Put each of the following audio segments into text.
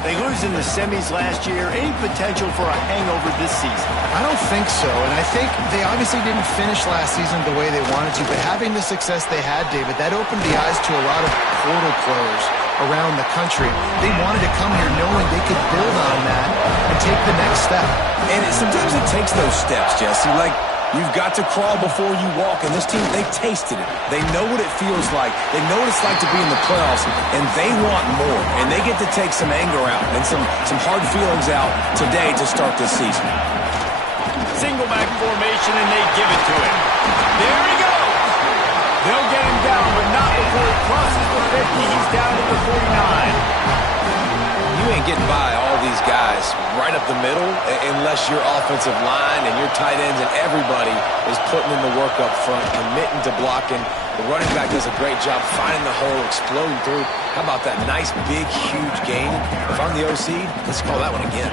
They lose in the semis last year. Any potential for a hangover this season? I don't think so, and I think they obviously didn't finish last season the way they wanted to, but having the success they had, David, that opened the eyes to a lot of portal players around the country. They wanted to come here knowing they could build on that and take the next step. And sometimes it takes those steps, Jesse. Like, you've got to crawl before you walk, and this team, they tasted it. They know what it feels like. They know what it's like to be in the playoffs, and they want more. And they get to take some anger out and some hard feelings out today to start this season. Single back formation, and they give it to him. There he goes. They'll get him down, but not before he crosses the 50. He's down to the 49. You ain't getting by all these guys right up the middle unless your offensive line and your tight ends and everybody is putting in the work up front, committing to blocking. The running back does a great job finding the hole, exploding through. How about that nice, big, huge gain? If I'm the OC, let's call that one again.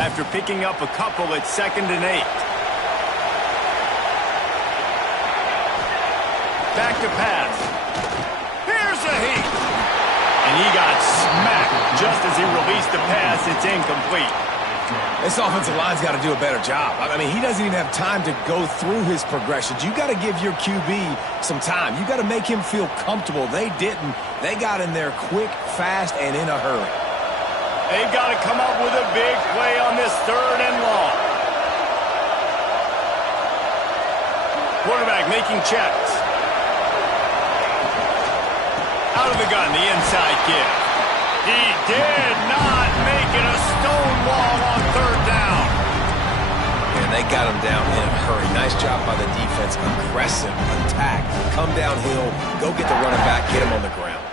After picking up a couple, it's 2nd and 8. Back to pass. Here's a heat. And he got smacked just as he released the pass. It's incomplete. This offensive line's got to do a better job. I mean, he doesn't even have time to go through his progressions. You got to give your QB some time. You got to make him feel comfortable. They didn't. They got in there quick, fast, and in a hurry. They've got to come up with a big play on this 3rd and long. Quarterback making checks. Out of the gun, the inside kick. He did not make it a stone wall on 3rd down. And they got him down in a hurry. Nice job by the defense. Aggressive attack. Come downhill. Go get the running back. Get him on the ground.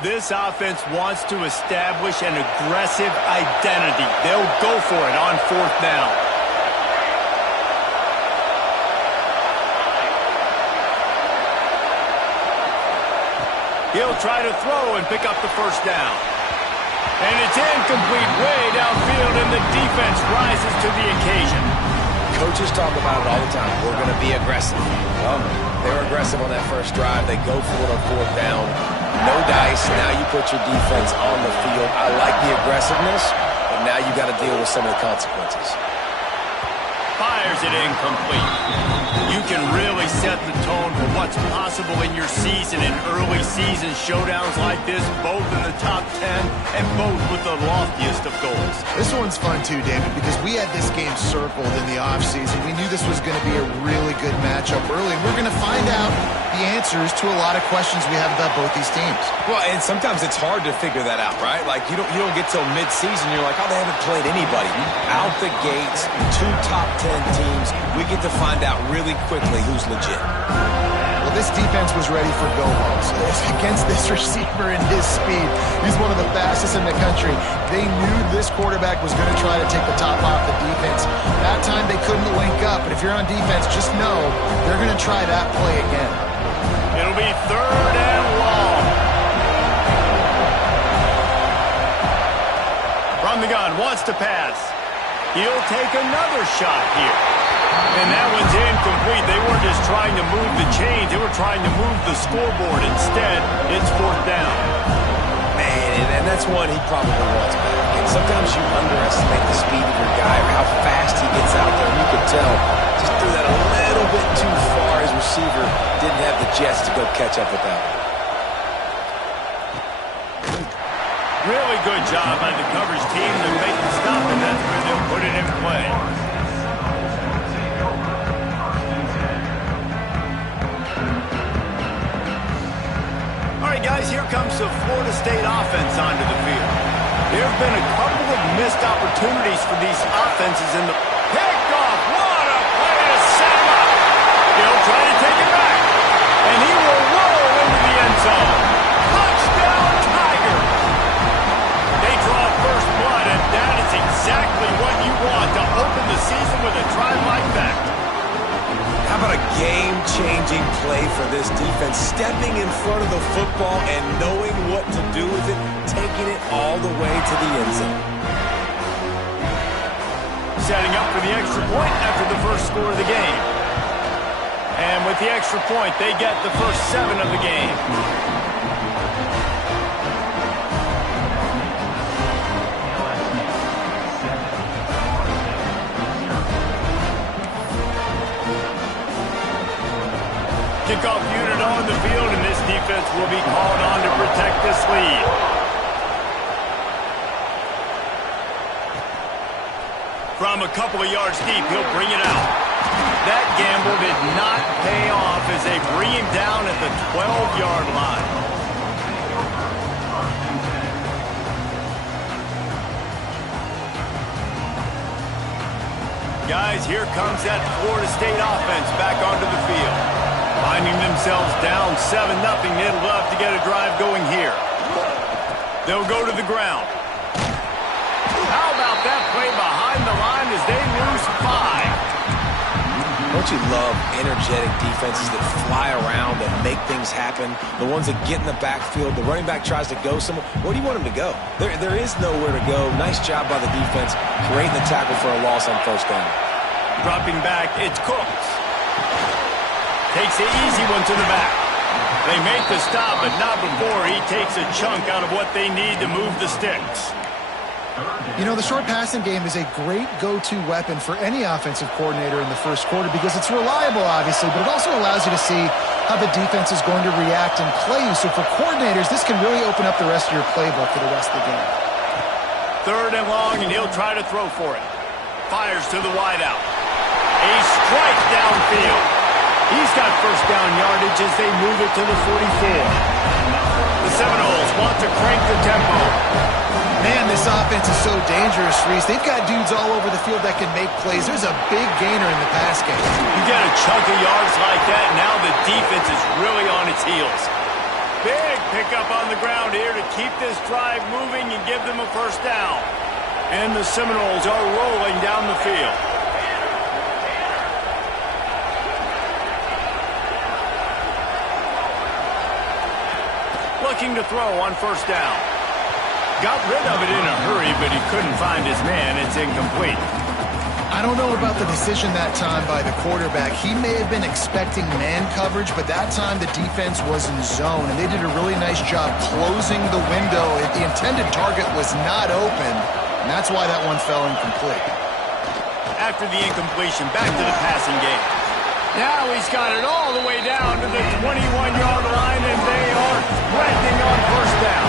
This offense wants to establish an aggressive identity. They'll go for it on 4th down. He'll try to throw and pick up the 1st down. And it's incomplete way downfield, and the defense rises to the occasion. Coaches talk about it all the time. We're going to be aggressive. Well, they were aggressive on that first drive. They go for it on 4th down. No dice. Now you put your defense on the field. I like the aggressiveness, but now you got to deal with some of the consequences. Fires it incomplete. You can really set the tone for what's possible in your season in early season showdowns like this, both in the top 10 and both with the loftiest of goals. This one's fun too, David, because we had this game circled in the offseason. We knew this was going to be a really good matchup early. We're going to find out the answers to a lot of questions we have about both these teams. Well, and sometimes it's hard to figure that out, right? Like, you don't get till mid-season, you're like, oh, they haven't played anybody. Out the gates, 2 top 10 teams, we get to find out really quickly who's legit. Well, this defense was ready for go-balls. Against this receiver and his speed, he's one of the fastest in the country. They knew this quarterback was going to try to take the top off the defense. That time they couldn't link up, but if you're on defense, just know they're going to try that play again. It'll be 3rd and long. From the gun, wants to pass. He'll take another shot here. And that one's incomplete. They weren't just trying to move the chains. They were trying to move the scoreboard. Instead, it's 4th down. Man, and that's one he probably wants back. And sometimes you underestimate the speed of your guy or how fast he gets out there. You could tell just threw that a little bit too far. His receiver didn't have the jets to go catch up with that one. Really good job by the coverage team to make the stop, and that's where they'll put it in play. All right, guys, here comes the Florida State offense onto the field. There have been a couple of missed opportunities for these offenses in the pickoff. What a play to set him up. He'll try to take it back, and he will roll into the end zone. Touchdown, Tiger. They draw first blood, and that is exactly what you want to open the season with a drive like that. How about a game-changing play for this defense, stepping in front of the football and knowing what to do with it, taking it all the way to the end zone. setting up for the extra point after the first score of the game. And with the extra point, they get the first 7 of the game. Kickoff unit on the field, and this defense will be called on to protect this lead. From a couple of yards deep, he'll bring it out. That gamble did not pay off as they bring him down at the 12-yard line. Guys, here comes that Florida State offense back onto the field. Finding themselves down 7-0, they'd love to get a drive going here. They'll go to the ground. How about that play behind the line as they lose 5? Don't you love energetic defenses that fly around and make things happen? The ones that get in the backfield, the running back tries to go somewhere. Where do you want him to go? There is nowhere to go. Nice job by the defense creating the tackle for a loss on first down. Dropping back, it's Cooks. Takes the easy one to the back. They make the stop, but not before he takes a chunk out of what they need to move the sticks. You know, the short passing game is a great go-to weapon for any offensive coordinator in the first quarter because it's reliable, obviously, but it also allows you to see how the defense is going to react and play you. So for coordinators, this can really open up the rest of your playbook for the rest of the game. 3rd and long, and he'll try to throw for it. Fires to the wideout. A strike downfield. He's got first down yardage as they move it to the 44. The Seminoles want to crank the tempo. Man, this offense is so dangerous, Reese. They've got dudes all over the field that can make plays. There's a big gainer in the pass game. You get a chunk of yards like that, now the defense is really on its heels. Big pickup on the ground here to keep this drive moving and give them a first down. And the Seminoles are rolling down the field. Looking to throw on first down. Got rid of it in a hurry, but he couldn't find his man. It's incomplete. I don't know about the decision that time by the quarterback. He may have been expecting man coverage, but that time the defense was in zone, and they did a really nice job closing the window. The intended target was not open, and that's why that one fell incomplete. After the incompletion, back to the passing game. Now he's got it all the way down to the 21-yard line, and they are threatening on first down.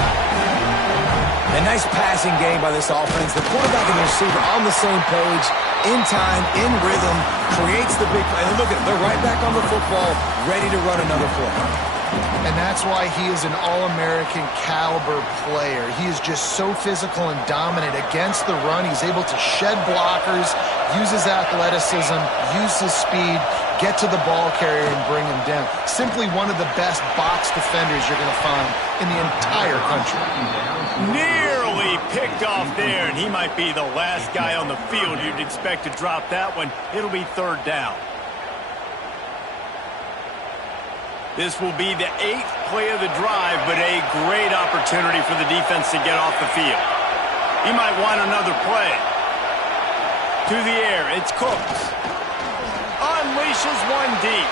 A nice passing game by this offense. The quarterback and the receiver on the same page, in time, in rhythm, creates the big play. And look at it, they're right back on the football, ready to run another play. And that's why he is an All-American caliber player. He is just so physical and dominant against the run. He's able to shed blockers, use his athleticism, use his speed, get to the ball carrier and bring him down. Simply one of the best box defenders you're going to find in the entire country. Nearly picked off there, and he might be the last guy on the field you'd expect to drop that one. It'll be 3rd down. This will be the 8th play of the drive, but a great opportunity for the defense to get off the field. He might want another play. To the air, it's Cooks. Unleashes one deep.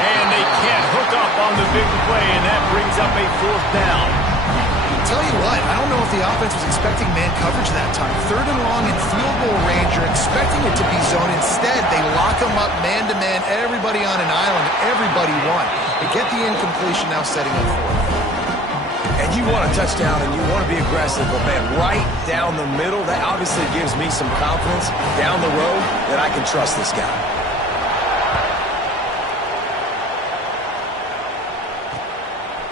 And they can't hook up on the big play, and that brings up a 4th down. Tell you what, I don't know if the offense was expecting man coverage that time. 3rd and long in field goal range, you're expecting it to be zone. Instead, they lock them up man-to-man, everybody on an island, everybody won. They get the incompletion, now setting up 4th. And you want a touchdown and you want to be aggressive, but man, right down the middle, that obviously gives me some confidence down the road that I can trust this guy.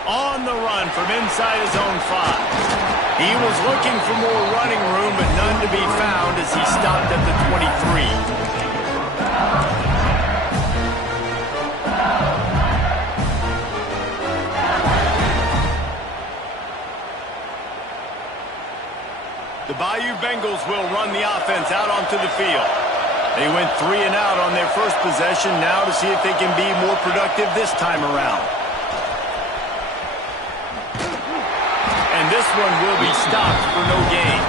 On the run from inside his own 5. He was looking for more running room, but none to be found as he stopped at the 23. The Bayou Bengals will run the offense out onto the field. They went 3 and out on their first possession, now to see if they can be more productive this time around. And this one will be stopped for no gain.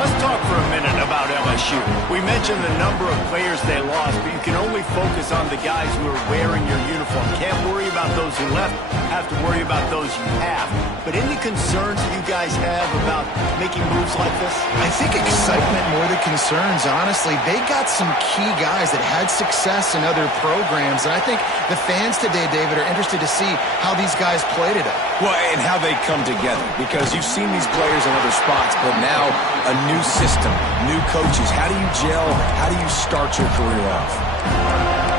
A Let's talk for a minute about LSU. We mentioned the number of players they lost, but you can only focus on the guys who are wearing your uniform. Can't worry about those who left, have to worry about those you have. But any concerns you guys have about making moves like this? I think excitement more than concerns, honestly. They got some key guys that had success in other programs, and I think the fans today, David, are interested to see how these guys play today. Well, and how they come together, because you've seen these players in other spots, but now a new system, new coaches. How do you gel? How do you start your career off?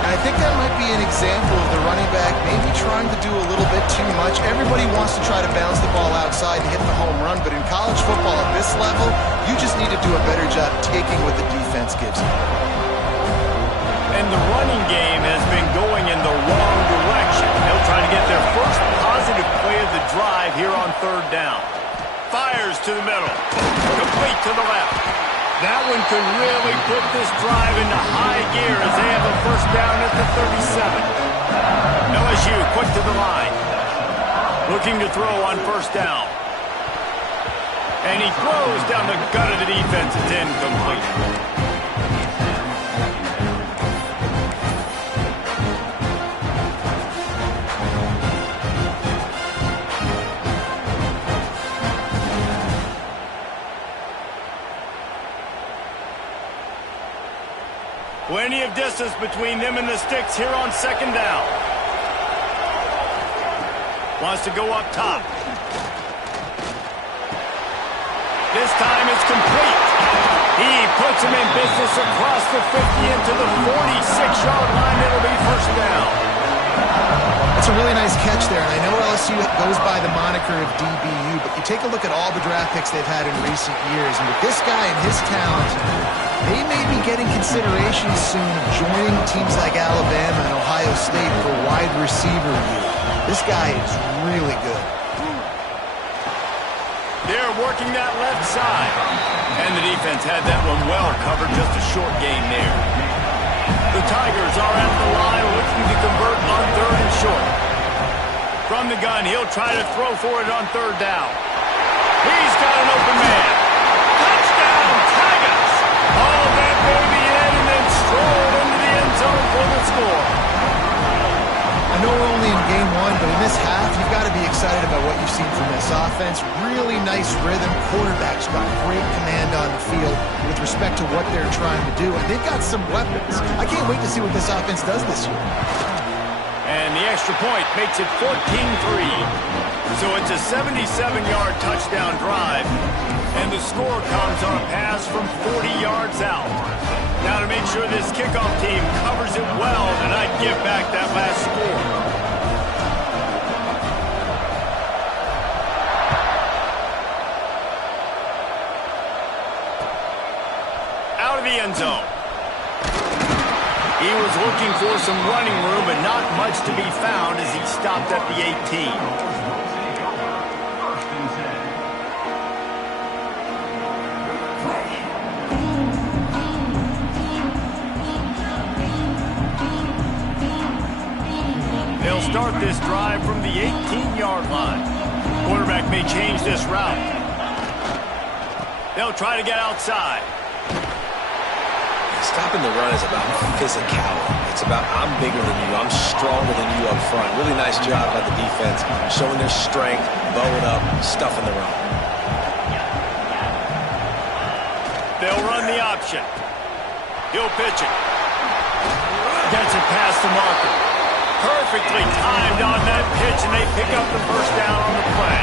I think that might be an example of the running back maybe trying to do a little bit too much. Everybody wants to try to bounce the ball outside and hit the home run, but in college football at this level, you just need to do a better job taking what the defense gives you. And the running game has been going in the wrong direction. They'll try to get their first positive play of the drive here on third down. Fires to the middle. Complete to the left. That one could really put this drive into high gear as they have a first down at the 37. LSU quick to the line. Looking to throw on first down. And he throws down the gut of the defense. It's incomplete. Plenty of distance between them and the sticks here on second down. Wants to go up top. This time it's complete. He puts him in business across the 50 into the 46-yard line. It'll be first down. That's a really nice catch there, and I know LSU goes by the moniker of DBU, but you take a look at all the draft picks they've had in recent years, and with this guy and his talent, they may be getting consideration soon of joining teams like Alabama and Ohio State for wide receiver youth. This guy is really good. They're working that left side, and the defense had that one well covered, just a short gain there. The Tigers are at the line looking to convert on third and short. From the gun, he'll try to throw for it on third down. He's got an open man. Touchdown, Tigers! Haul that baby in and then stroll into the end zone for the score. I know we're only in game one, but in this half, you've got to be excited about what you've seen from this offense. Really nice rhythm. Quarterback's got great command on the field with respect to what they're trying to do, and they've got some weapons. I can't wait to see what this offense does this year. And the extra point makes it 14-3. So it's a 77-yard touchdown drive, and the score comes on a pass from 40 yards out. Now to make sure this kickoff team covers it well, and I'd give back that last score. Out of the end zone. He was looking for some running room, but not much to be found as he stopped at the 18. They'll start this drive from the 18-yard line. Quarterback may change this route. They'll try to get outside. Stopping the run is about physicality. It's about I'm bigger than you, I'm stronger than you up front. Really nice job by the defense, showing their strength, bowing up, stuffing the run. They'll run the option. He'll pitch it. Gets it past the marker. Perfectly timed on that pitch, and they pick up the first down on the play.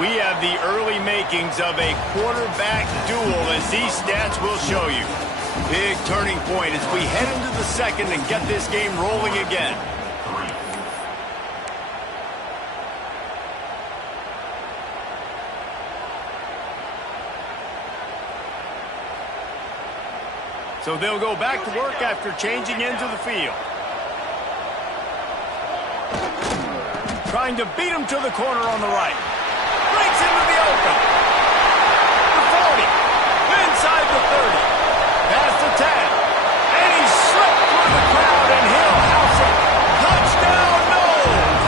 We have the early makings of a quarterback duel, as these stats will show you. Big turning point as we head into the second and get this game rolling again. So they'll go back to work after changing into the field. Trying to beat him to the corner on the right. Breaks into the open. The 40. Inside the 30. Past the 10. And he slipped through the crowd, and he'll house it. Touchdown, Knowles!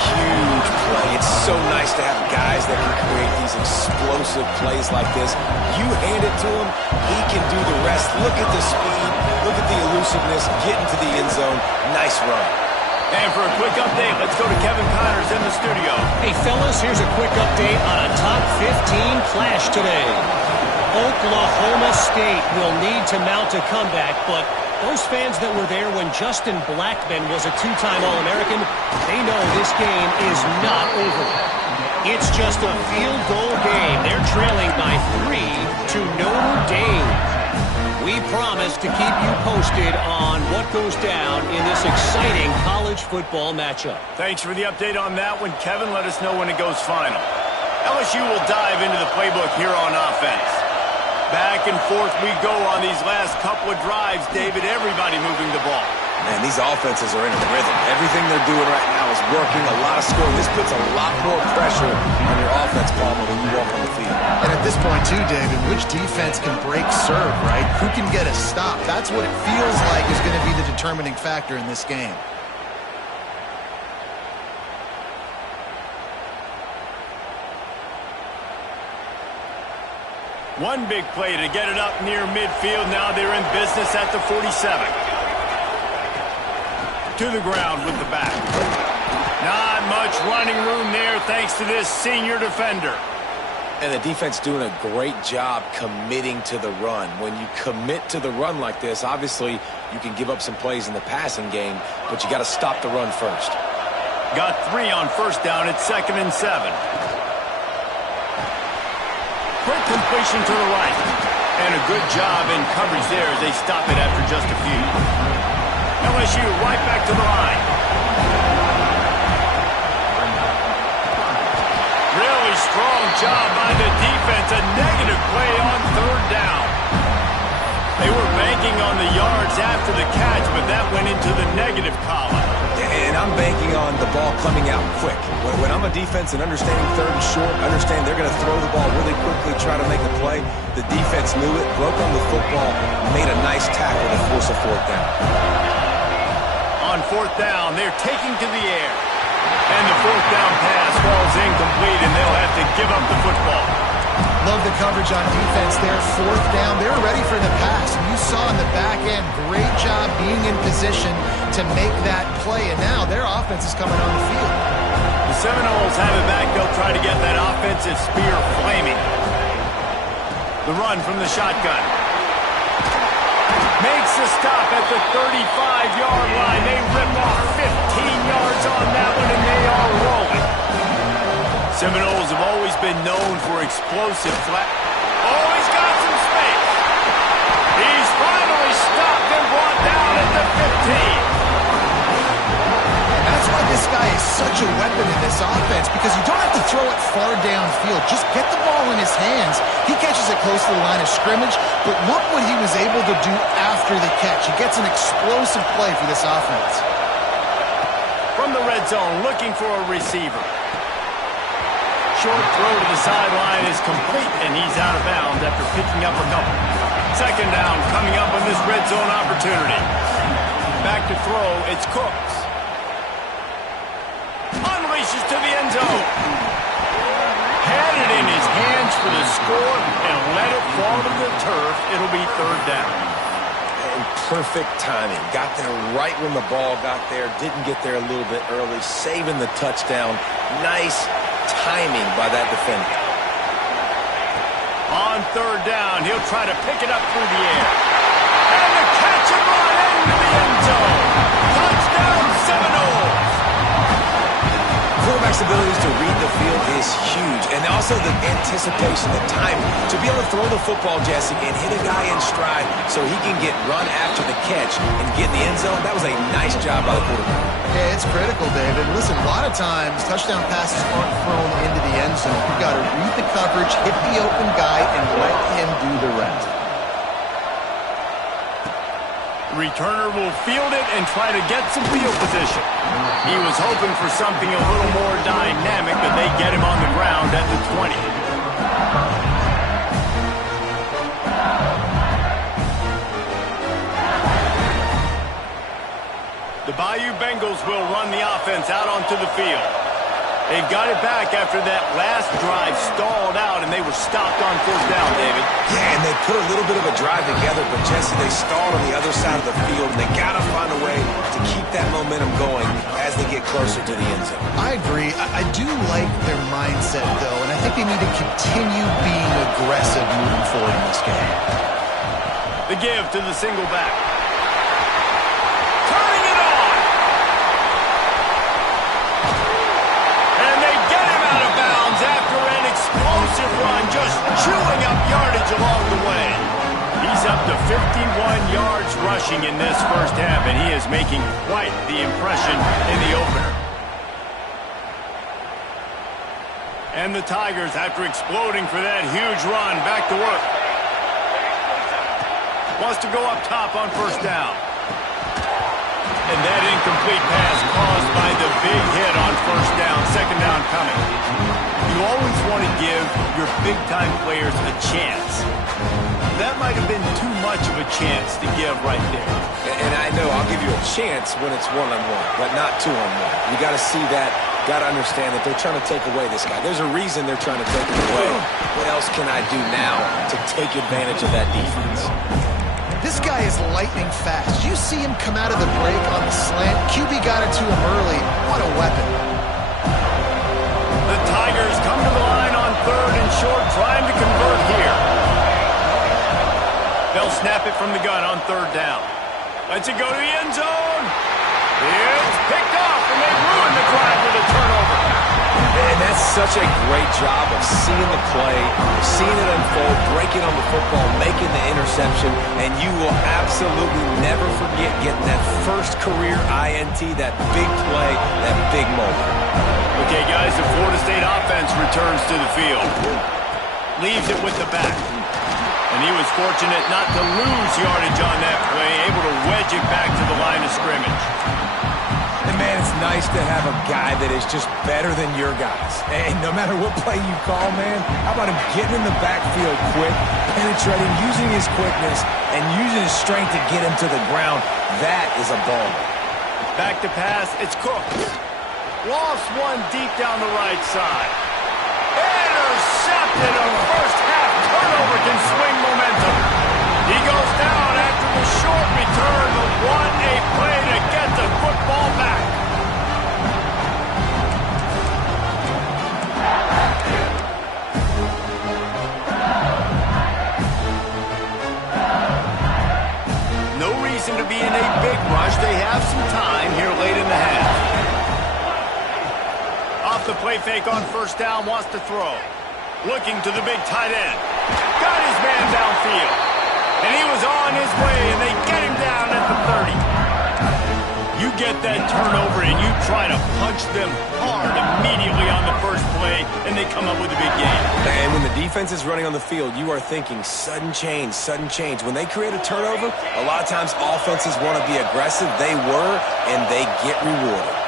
Huge plays like this. You hand it to him, he can do the rest. Look at the speed. Look at the elusiveness. Getting to the end zone. Nice run. And for a quick update, let's go to Kevin Connors in the studio. Hey, fellas, here's a quick update on a top 15 clash today. Oklahoma State will need to mount a comeback, but those fans that were there when Justin Blackmon was a two-time All-American, they know this game is not over. It's just a field goal game. They're trailing by 3 to Notre Dame. We promise to keep you posted on what goes down in this exciting college football matchup. Thanks for the update on that one, Kevin. Let us know when it goes final. LSU will dive into the playbook here on offense. Back and forth we go on these last couple of drives, David. Everybody moving the ball. Man, these offenses are in a rhythm. Everything they're doing right now is working. A lot of scoring. This puts a lot more pressure on your offense, Palmer, when you walk on the field. And at this point, too, David, which defense can break serve, right? Who can get a stop? That's what it feels like is going to be the determining factor in this game. One big play to get it up near midfield. Now they're in business at the 47. To the ground with the back. Not much running room there thanks to this senior defender. And the defense doing a great job committing to the run. When you commit to the run like this, obviously you can give up some plays in the passing game, but you got to stop the run first. Got 3 on first down. It's 2nd and 7. Quick completion to the right. And a good job in coverage there as they stop it after just a few. LSU right back to the line. Really strong job by the defense. A negative play on 3rd down. They were banking on the yards after the catch, but that went into the negative column. And I'm banking on the ball coming out quick. When I'm a defense and understanding 3rd and short, understand they're going to throw the ball really quickly, try to make a play. The defense knew it, broke on the football, made a nice tackle to force a 4th down. On 4th down, they're taking to the air. And the 4th down pass falls incomplete, and they'll have to give up the football. Love the coverage on defense there. 4th down. They were ready for the pass. And you saw in the back end, great job being in position to make that play. And now their offense is coming on the field. The Seminoles have it back. They'll try to get that offensive spear flaming. The run from the shotgun. Makes the stop at the 35-yard line. They rip off 15 yards on that one, and they are rolling. Seminoles have always been known for explosive flat. Oh, he's got some space. He's finally stopped and brought down at the 15. That's why this guy is such a weapon in this offense, because you don't have to throw it far downfield. Just get the ball in his hands. He catches it close to the line of scrimmage, but look what he was able to do after the catch. He gets an explosive play for this offense. From the red zone, looking for a receiver. Short throw to the sideline is complete, and he's out of bounds after picking up a couple. 2nd down coming up on this red zone opportunity. Back to throw, it's Cooks. Unleashes to the end zone. Had it in his hands for the score and let it fall to the turf. It'll be 3rd down. And perfect timing. Got there right when the ball got there. Didn't get there a little bit early. Saving the touchdown. Nice timing by that defender. On 3rd down, he'll try to pick it up through the air. And the catch and run into the end zone. Touchdown, Seminoles. Quarterback's abilities to read the field is huge. And also the anticipation, the timing. To be able to throw the football, Jesse, and hit a guy in stride so he can get run after the catch and get in the end zone, that was a nice job by the quarterback. Yeah, it's critical, David. Listen, a lot of times touchdown passes aren't thrown into the end zone. You've got to read the coverage, hit the open guy, and let him do the rest. Returner will field it and try to get some field position. He was hoping for something a little more dynamic, but they get him on the ground at the 20. The Bayou Bengals will run the offense out onto the field. They've got it back after that last drive stalled out, and they were stopped on fourth down, David. Yeah, and they put a little bit of a drive together, but, Jesse, they stalled on the other side of the field, and they got to find a way to keep that momentum going as they get closer to the end zone. I agree. I do like their mindset, though, and I think they need to continue being aggressive moving forward in this game. The give to the single back. Turning it on! And they get him out of bounds after an explosive run, just chewing up yardage along the way. He's up to 51 yards rushing in this first half, and he is making quite the impression in the opener. And the Tigers, after exploding for that huge run, back to work. Wants to go up top on first down. And that incomplete pass caused by the big hit on first down, second down coming. You always want to give your big-time players a chance. That might have been too much of a chance to give right there. And I know I'll give you a chance when it's one-on-one, but not two-on-one. You got to see that, got to understand that they're trying to take away this guy. There's a reason they're trying to take him away. What else can I do now to take advantage of that defense? This guy is lightning fast. You see him come out of the break on the slant. QB got it to him early. What a weapon. The Tigers come to the line on third and short, trying to convert here. They'll snap it from the gun on third down. Lets it go to the end zone. It's picked off, and they ruin the drive with a turnover. And that's such a great job of seeing the play, seeing it unfold, breaking on the football, making the interception, and you will absolutely never forget getting that first career INT, that big play, that big moment. Okay, guys, the Florida State offense returns to the field. Leaves it with the back. And he was fortunate not to lose yardage on that play, able to wedge it back to the line of scrimmage. And, man, it's nice to have a guy that is just better than your guys. And no matter what play you call, man, how about him getting in the backfield quick, penetrating, using his quickness, and using his strength to get him to the ground. That is a ball. Back to pass, it's Cook. Lost one deep down the right side. Intercepted. A first half turnover can swing momentum. He goes down after the short return, but what a play to get the football back. No reason to be in a big rush. They have some time here late in the half. Off the play fake on first down, wants to throw. Looking to the big tight end. Got his man downfield. And he was on his way, and they get him down at the 30. You get that turnover, and you try to punch them hard immediately on the first play, and they come up with a big gain. And when the defense is running on the field, you are thinking sudden change, sudden change. When they create a turnover, a lot of times offenses want to be aggressive. They were, and they get rewarded.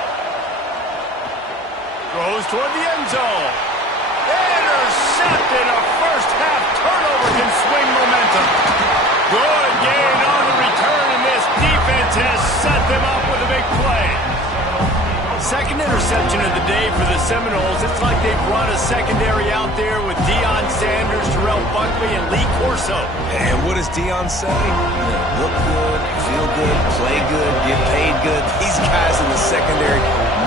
Throws toward the end zone. Intercepted. A first half turnover can swing momentum. Good gain on the return, and this defense has set them up with a big play. Second interception of the day for the Seminoles. It's like they've run a secondary out there with Deion Sanders, Terrell Buckley, and Lee Corso. And what does Deion say? Look good, feel good, play good, get paid good. These guys in the secondary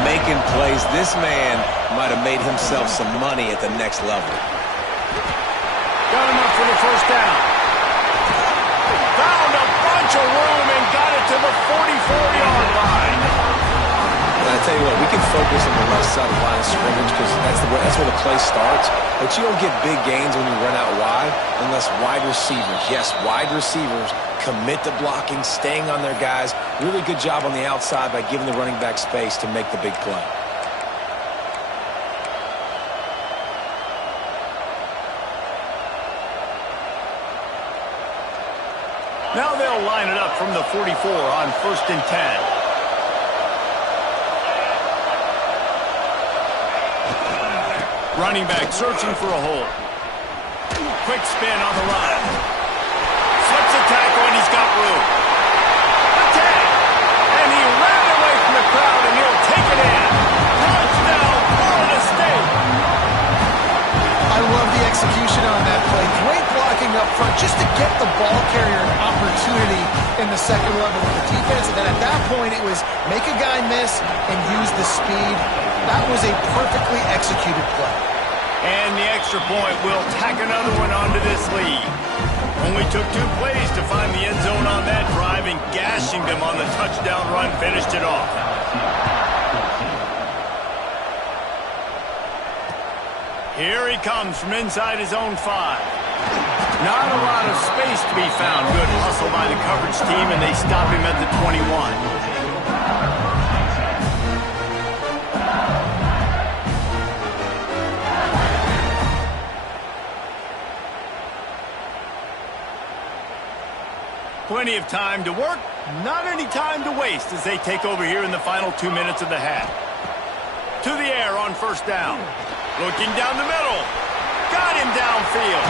making plays. This man might have made himself some money at the next level. Got him up for the first down. Found a bunch of room and got it to the 44-yard line. And I tell you what, we can focus on the left side of the line of scrimmage because that's where the play starts. But you don't get big gains when you run out wide unless wide receivers, yes, wide receivers, commit to blocking, staying on their guys. Really good job on the outside by giving the running back space to make the big play. Now they'll line it up from the 44 on 1st and 10. Running back searching for a hole. Quick spin on the run. Slips a tackle and he's got room. Attack! And he ran away from the crowd and he'll take it in. Touchdown, Florida execution on that play. Great blocking up front just to get the ball carrier an opportunity in the second level of the defense. And then at that point, it was make a guy miss and use the speed. That was a perfectly executed play. And the extra point will tack another one onto this lead. Only took 2 plays to find the end zone on that drive, and gashing them on the touchdown run finished it off. Here he comes from inside his own 5. Not a lot of space to be found. Good hustle by the coverage team, and they stop him at the 21. Plenty of time to work, not any time to waste as they take over here in the final 2 minutes of the half. To the air on first down. Looking down the middle. Got him downfield.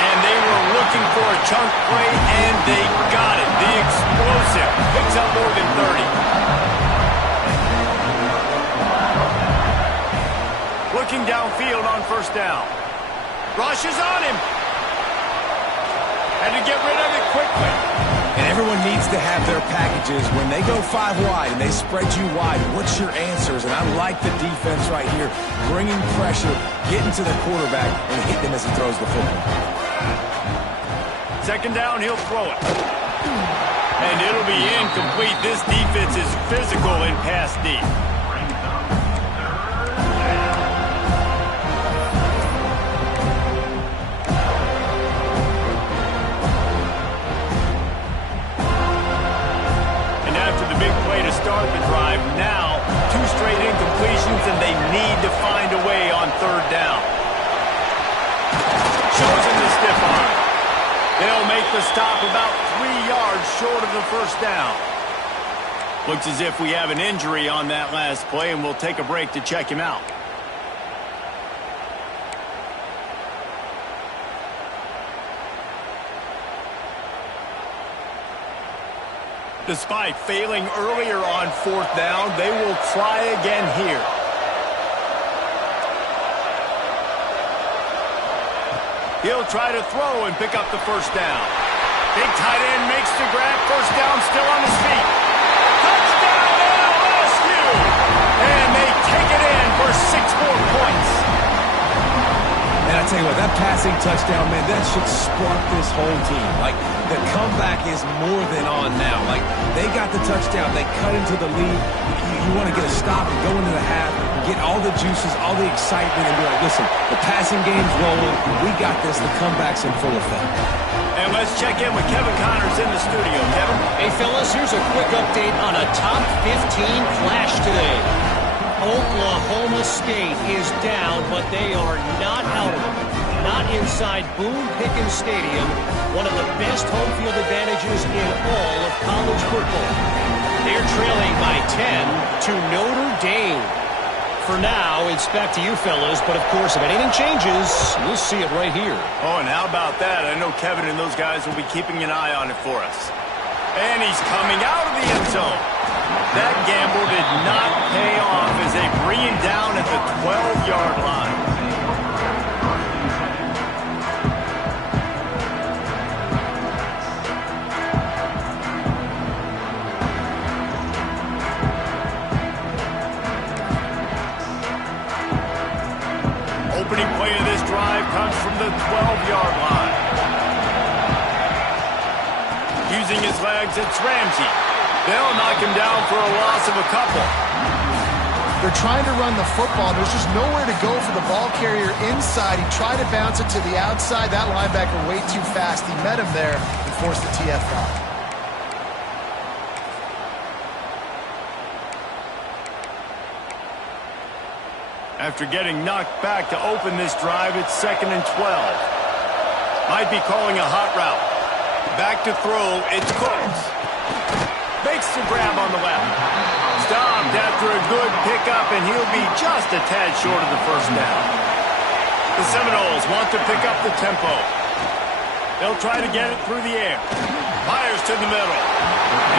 And they were looking for a chunk play, and they got it. The explosive picks up more than 30. Looking downfield on first down. Rushes on him. Had to get rid of it quickly. And everyone needs to have their packages. When they go 5 wide and they spread you wide, what's your answers? And I like the defense right here, bringing pressure, getting to the quarterback, and hitting him as he throws the football. Second down, he'll throw it. And it'll be incomplete. This defense is physical in pass deep. Start the drive now. 2 straight incompletions, and they need to find a way on third down. Shows him the stiff arm. They'll make the stop about 3 yards short of the first down. Looks as if we have an injury on that last play, and we'll take a break to check him out. Despite failing earlier on fourth down, they will try again here. He'll try to throw and pick up the first down. Big tight end makes the grab. First down, still on his feet. Touchdown, FSU! And they take it in for 6 more points. And I tell you what, that passing touchdown, man, that should spark this whole team. Like, the comeback is more than on now. Like, they got the touchdown. They cut into the lead. You want to get a stop and go into the half, get all the juices, all the excitement, and be like, listen, the passing game's rolling. We got this. The comeback's in full effect. And let's check in with Kevin Connors in the studio. Kevin? Hey, fellas, here's a quick update on a top 15 flash today. Oklahoma State is down, but they are not out of it. Not inside Boone Pickens Stadium, one of the best home field advantages in all of college football. They're trailing by 10 to Notre Dame. For now, it's back to you fellas, but of course, if anything changes, we'll see it right here. Oh, and how about that? I know Kevin and those guys will be keeping an eye on it for us. And he's coming out of the end zone. That gamble did not pay off as they bring him down at the 12-yard line. Opening play of this drive comes from the 12-yard line. Using his legs, it's Ramsey. They'll knock him down for a loss of a couple. They're trying to run the football. There's just nowhere to go for the ball carrier inside. He tried to bounce it to the outside. That linebacker way too fast. He met him there and forced the TFL. After getting knocked back to open this drive, it's 2nd and 12. Might be calling a hot route. Back to throw, it's Cooks. Makes the grab on the left. Stopped after a good pickup, and he'll be just a tad short of the first down. The Seminoles want to pick up the tempo. They'll try to get it through the air. Fires to the middle.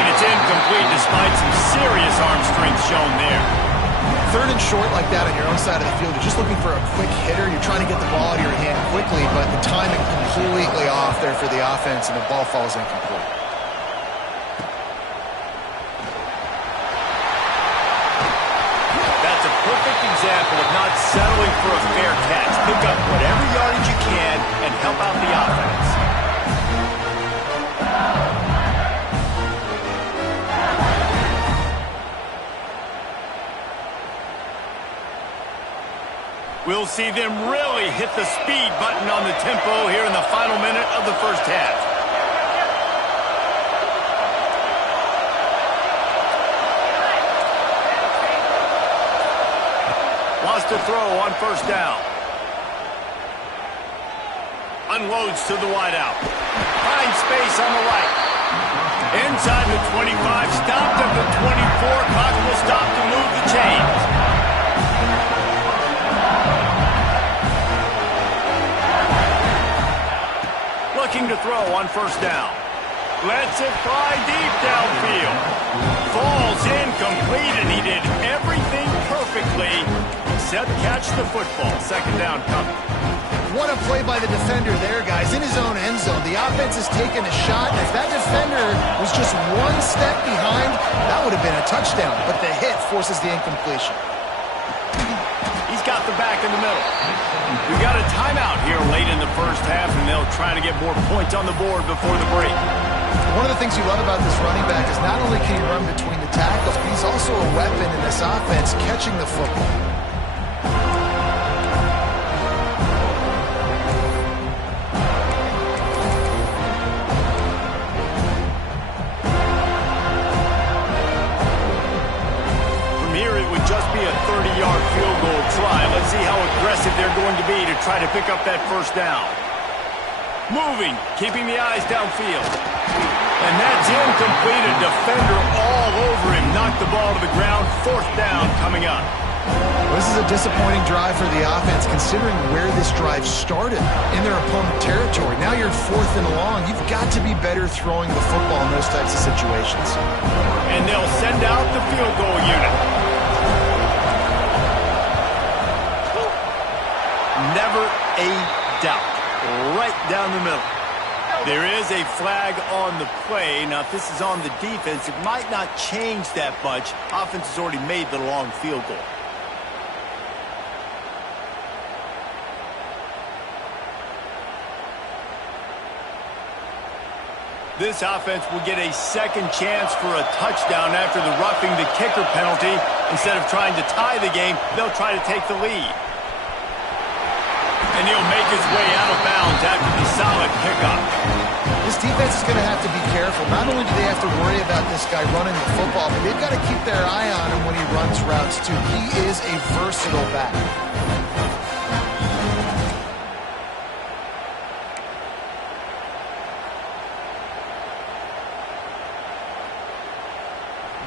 And it's incomplete despite some serious arm strength shown there. third and short like that on your own side of the field, you're just looking for a quick hitter. You're trying to get the ball out of your hand quickly, but the timing completely off there for the offense, and the ball falls incomplete. That's a perfect example of not settling for a fair catch. Pick up whatever yardage you can and help out the offense. We'll see them really hit the speed button on the tempo here in the final minute of the first half. Wants to throw on first down. Unloads to the wideout. Finds space on the right. Inside the 25, stopped at the 24. Clock will stop to move the chains. Looking to throw on first down. Lets it fly deep downfield. Falls incomplete, and he did everything perfectly except catch the football. Second down coming. What a play by the defender there, guys. In his own end zone, the offense has taken a shot. If that defender was just one step behind, that would have been a touchdown. But the hit forces the incompletion. He's got the back in the middle. We've got a timeout here late in the first half, and they'll try to get more points on the board before the break. One of the things you love about this running back is not only can he run between the tackles, but he's also a weapon in this offense catching the football. Be a 30-yard field goal try. Let's see how aggressive they're going to be to try to pick up that first down. Moving, keeping the eyes downfield. And that's incomplete. A defender all over him. Knocked the ball to the ground. Fourth down coming up. This is a disappointing drive for the offense, considering where this drive started, in their opponent territory. Now you're fourth and long. You've got to be better throwing the football in those types of situations. And they'll send out the field goal unit. Never a doubt. Right down the middle. There is a flag on the play. Now, if this is on the defense, it might not change that much. Offense has already made the long field goal. This offense will get a second chance for a touchdown after the roughing the kicker penalty. Instead of trying to tie the game, they'll try to take the lead. And he'll make his way out of bounds after the solid pickup. This defense is going to have to be careful. Not only do they have to worry about this guy running the football, but they've got to keep their eye on him when he runs routes, too. He is a versatile back.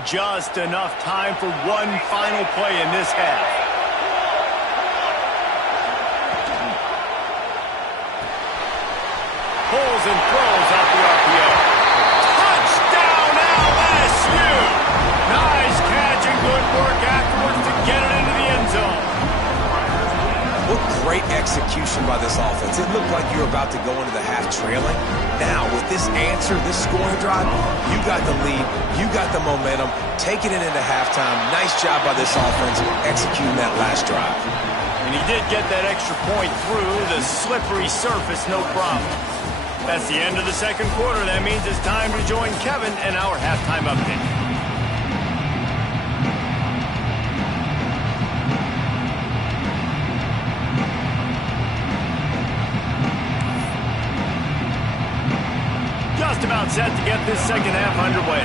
Just enough time for one final play in this half. Pulls and throws out the RPO. Touchdown LSU! Nice catch and good work afterwards to get it into the end zone. What great execution by this offense. It looked like you were about to go into the half trailing. Now, with this answer, this scoring drive, you got the lead, you got the momentum, taking it into halftime. Nice job by this offense executing that last drive. And he did get that extra point through the slippery surface, no problem. That's the end of the second quarter. That means it's time to join Kevin and our halftime update. Just about set to get this second half underway.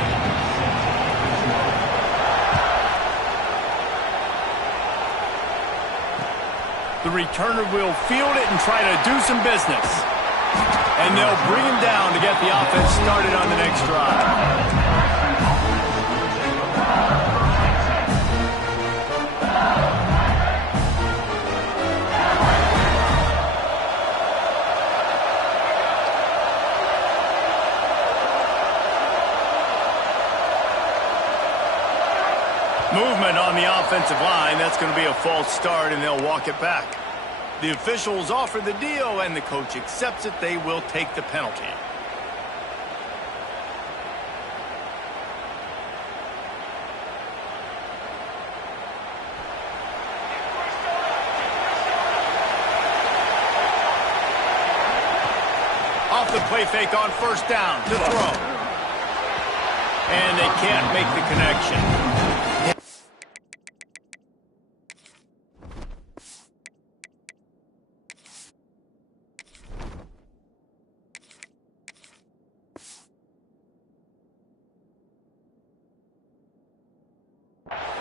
The returner will field it and try to do some business. And they'll bring him down to get the offense started on the next drive. Movement on the the offensive line. That's going to be a false start, and they'll walk it back. The officials offer the deal, and the coach accepts it. They will take the penalty. Off the play fake on first down to throw. And they can't make the connection.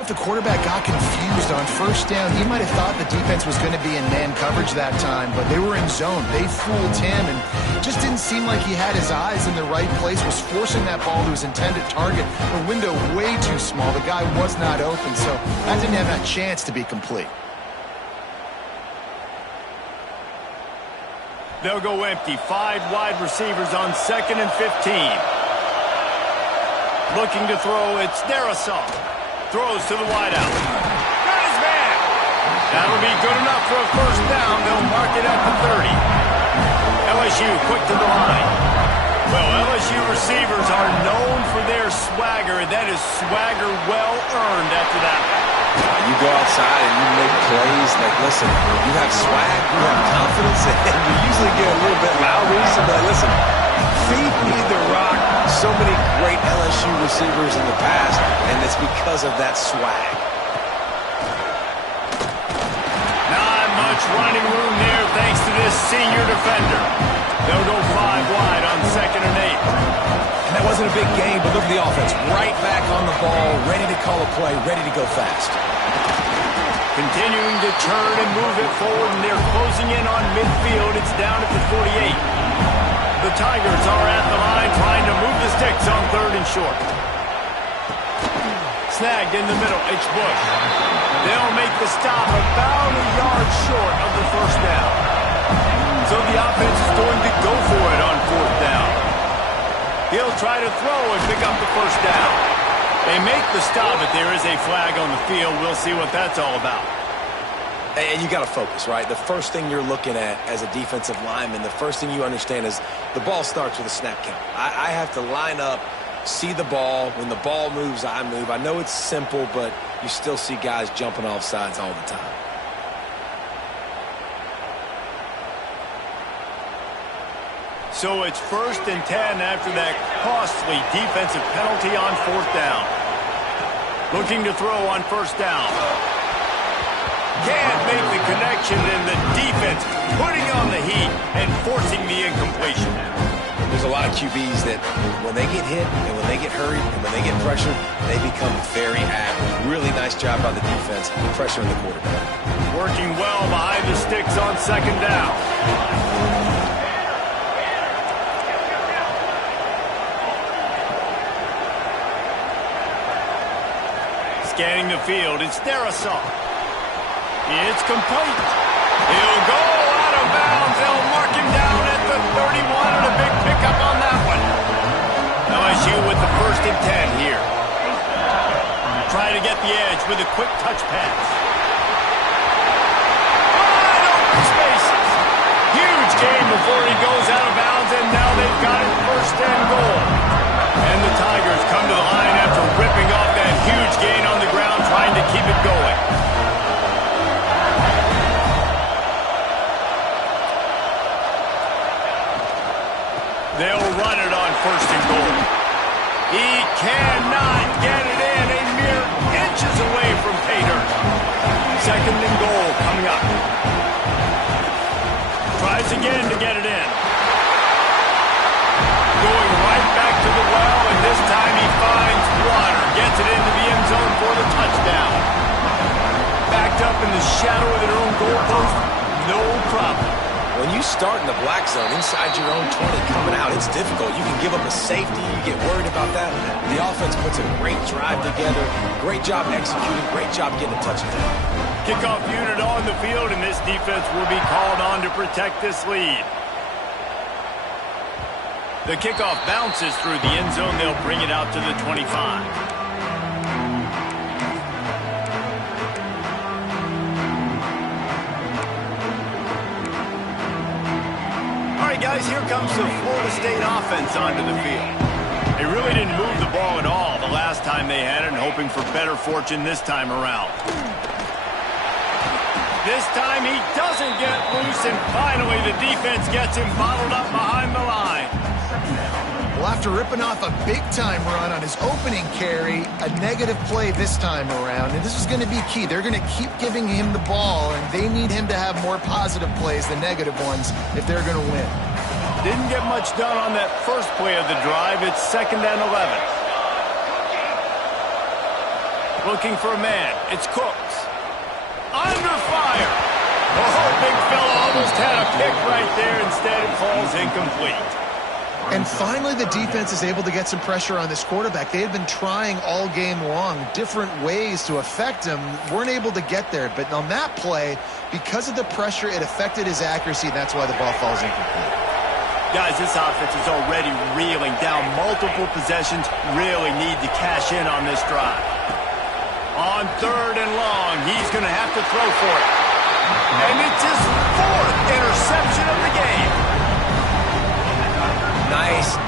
If the quarterback got confused on first down, he might have thought the defense was going to be in man coverage that time, but they were in zone. They fooled him and just didn't seem like he had his eyes in the right place, was forcing that ball to his intended target. The window way too small. The guy was not open, so that didn't have that chance to be complete. They'll go empty. 5 wide receivers on 2nd and 15. Looking to throw, it's Darisaw. Throws to the wideout. Got his man. That'll be good enough for a first down. They'll mark it at the 30. LSU quick to the line. Well, LSU receivers are known for their swagger, and that is swagger well earned after that. You go outside and you make plays. Like, listen, you have swag, you have confidence, and you usually get a little bit louder. So, like, listen, feed me the rock. So many great LSU receivers in the past, and it's because of that swag. Not much running room there thanks to this senior defender. They'll go 5 wide on 2nd and 8. And that wasn't a big game, but look at the offense. Right back on the ball, ready to call a play, ready to go fast. Continuing to turn and move it forward, and they're closing in on midfield. It's down at the 48. The Tigers are at the line trying to move the sticks on 3rd and short. Snagged in the middle, it's Bush. They'll make the stop about a yard short of the first down. So the offense is going to go for it on 4th down. He'll try to throw and pick up the first down. They make the stop, but there is a flag on the field. We'll see what that's all about. And you got to focus, right? The first thing you're looking at as a defensive lineman, the first thing you understand is the ball starts with a snap count. I have to line up, see the ball. When the ball moves, I move. I know it's simple, but you still see guys jumping off sides all the time. So it's 1st and 10 after that costly defensive penalty on 4th down. Looking to throw on first down. Can't make the connection, and the defense putting on the heat and forcing the incompletion. There's a lot of QBs that when they get hit and when they get hurried and when they get pressured, they become very active. Really nice job by the defense, pressuring the quarterback. Working well behind the sticks on 2nd down. Scanning the field, it's Darisaw. It's complete. He'll go out of bounds. They'll mark him down at the 31, and a big pickup on that one. LSU with the 1st and 10 here. Trying to get the edge with a quick touch pass. Wide open spaces. Huge game before he goes out of bounds, and now they've got it 1st and goal. And the Tigers come to the line after ripping off that huge gain on the ground, trying to keep it going. They'll run it on 1st and goal. He cannot get it in, a mere inches away from pay dirt. 2nd and goal coming up. Tries again to get it in. Going right back to the well, and this time he finds water. Gets it into the end zone for the touchdown. Backed up in the shadow of their own goalpost, no problem. When you start in the black zone inside your own 20 coming out, it's difficult. You can give up a safety. You get worried about that. The offense puts a great drive together. Great job executing. Great job getting a touchdown. Kickoff unit on the field, and this defense will be called on to protect this lead. The kickoff bounces through the end zone. They'll bring it out to the 25. right, guys, here comes the Florida State offense onto the field. They really didn't move the ball at all the last time they had it, and hoping for better fortune this time around. This time he doesn't get loose, and finally the defense gets him bottled up behind the line. Well, after ripping off a big-time run on his opening carry, a negative play this time around, and this is going to be key. They're going to keep giving him the ball, and they need him to have more positive plays than negative ones if they're going to win. Didn't get much done on that first play of the drive. It's 2nd and 11. Looking for a man. It's Cooks. Under fire. Oh, big fella almost had a pick right there. Instead, it falls incomplete. And finally, the defense is able to get some pressure on this quarterback. They had been trying all game long different ways to affect him. Weren't able to get there. But on that play, because of the pressure, it affected his accuracy, and that's why the ball falls incomplete. Guys, this offense is already reeling down multiple possessions. Really need to cash in on this drive. On 3rd and long, he's going to have to throw for it. And it's his 4th interception of the game.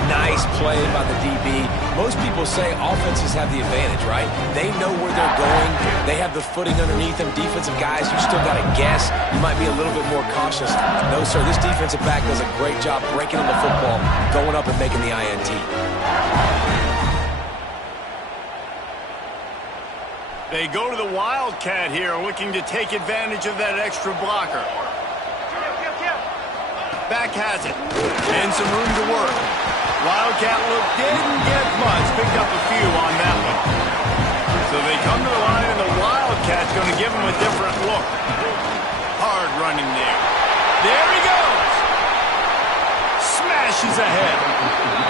Nice play by the DB. Most people say offenses have the advantage, right? They know where they're going. They have the footing underneath them. Defensive guys, you still got to guess. You might be a little bit more cautious. No, sir, this defensive back does a great job breaking on the football, going up and making the INT. They go to the Wildcat here, looking to take advantage of that extra blocker. Back has it. And some room to work. Wildcat look didn't get much. Picked up a few on that one. So they come to the line, and the Wildcat's going to give them a different look. Hard running there. There he goes. Smashes ahead.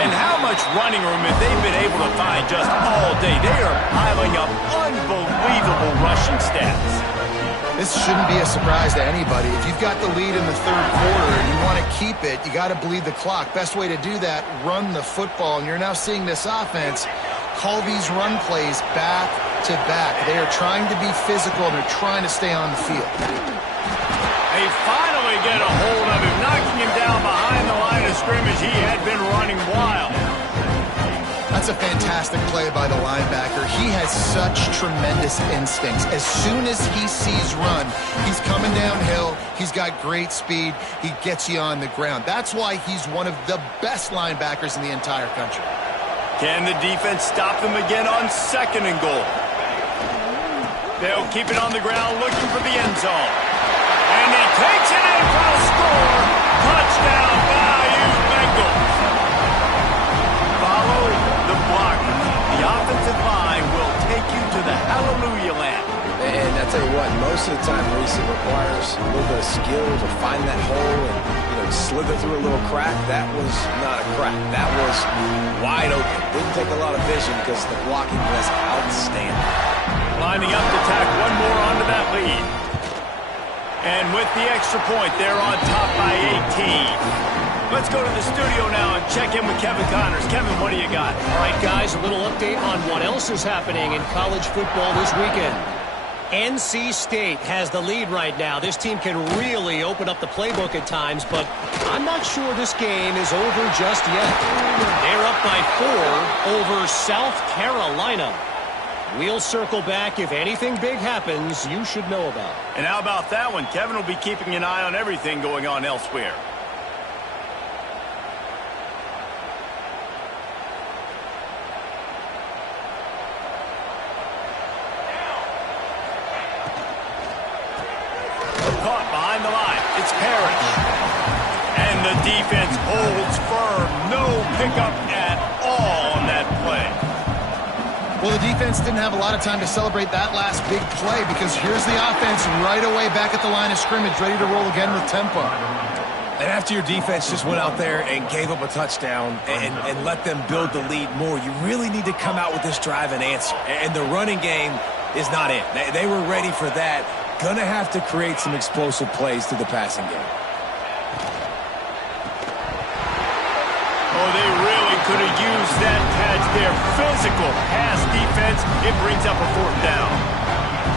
And how much running room have they been able to find just all day? They are piling up unbelievable rushing stats. This shouldn't be a surprise to anybody. If you've got the lead in the 3rd quarter and you want to keep it, you got to bleed the clock. Best way to do that, run the football. And you're now seeing this offense call these run plays back to back. They are trying to be physical, and they're trying to stay on the field. They finally get a hold of him, knocking him down behind the line of scrimmage. He had been running wild. That's a fantastic play by the linebacker. He has such tremendous instincts. As soon as he sees run, he's coming downhill. He's got great speed. He gets you on the ground. That's why he's one of the best linebackers in the entire country. Can the defense stop them again on 2nd and goal? They'll keep it on the ground, looking for the end zone. And he takes it in for a score. Touchdown, Bayou Bengals. Follow the block. The offensive line will take you to the hallelujah land. And I tell you what, most of the time, Reese, it requires a little bit of skill to find that hole and, slither through a little crack. That was not a crack. That was wide open. Didn't take a lot of vision because the blocking was outstanding. Lining up to tack one more onto that lead. And with the extra point, they're on top by 18. Let's go to the studio now and check in with Kevin Connors. Kevin, what do you got? All right, guys, a little update on what else is happening in college football this weekend. NC State has the lead right now. This team can really open up the playbook at times, but I'm not sure this game is over just yet. They're up by 4 over South Carolina. We'll circle back. If anything big happens, you should know about. And how about that one? Kevin will be keeping an eye on everything going on elsewhere. Caught behind the line. It's Parrish. And the defense holds firm. No pickup at all on that play. Well, the defense didn't have a lot of time to celebrate that last big play because here's the offense right away back at the line of scrimmage, ready to roll again with tempo. And after your defense just went out there and gave up a touchdown and let them build the lead more, you really need to come out with this drive and answer. And the running game is not it. They were ready for that. Gonna have to create some explosive plays through the passing game. Oh, they really could have used that catch there. Physical pass defense. It brings up a 4th down.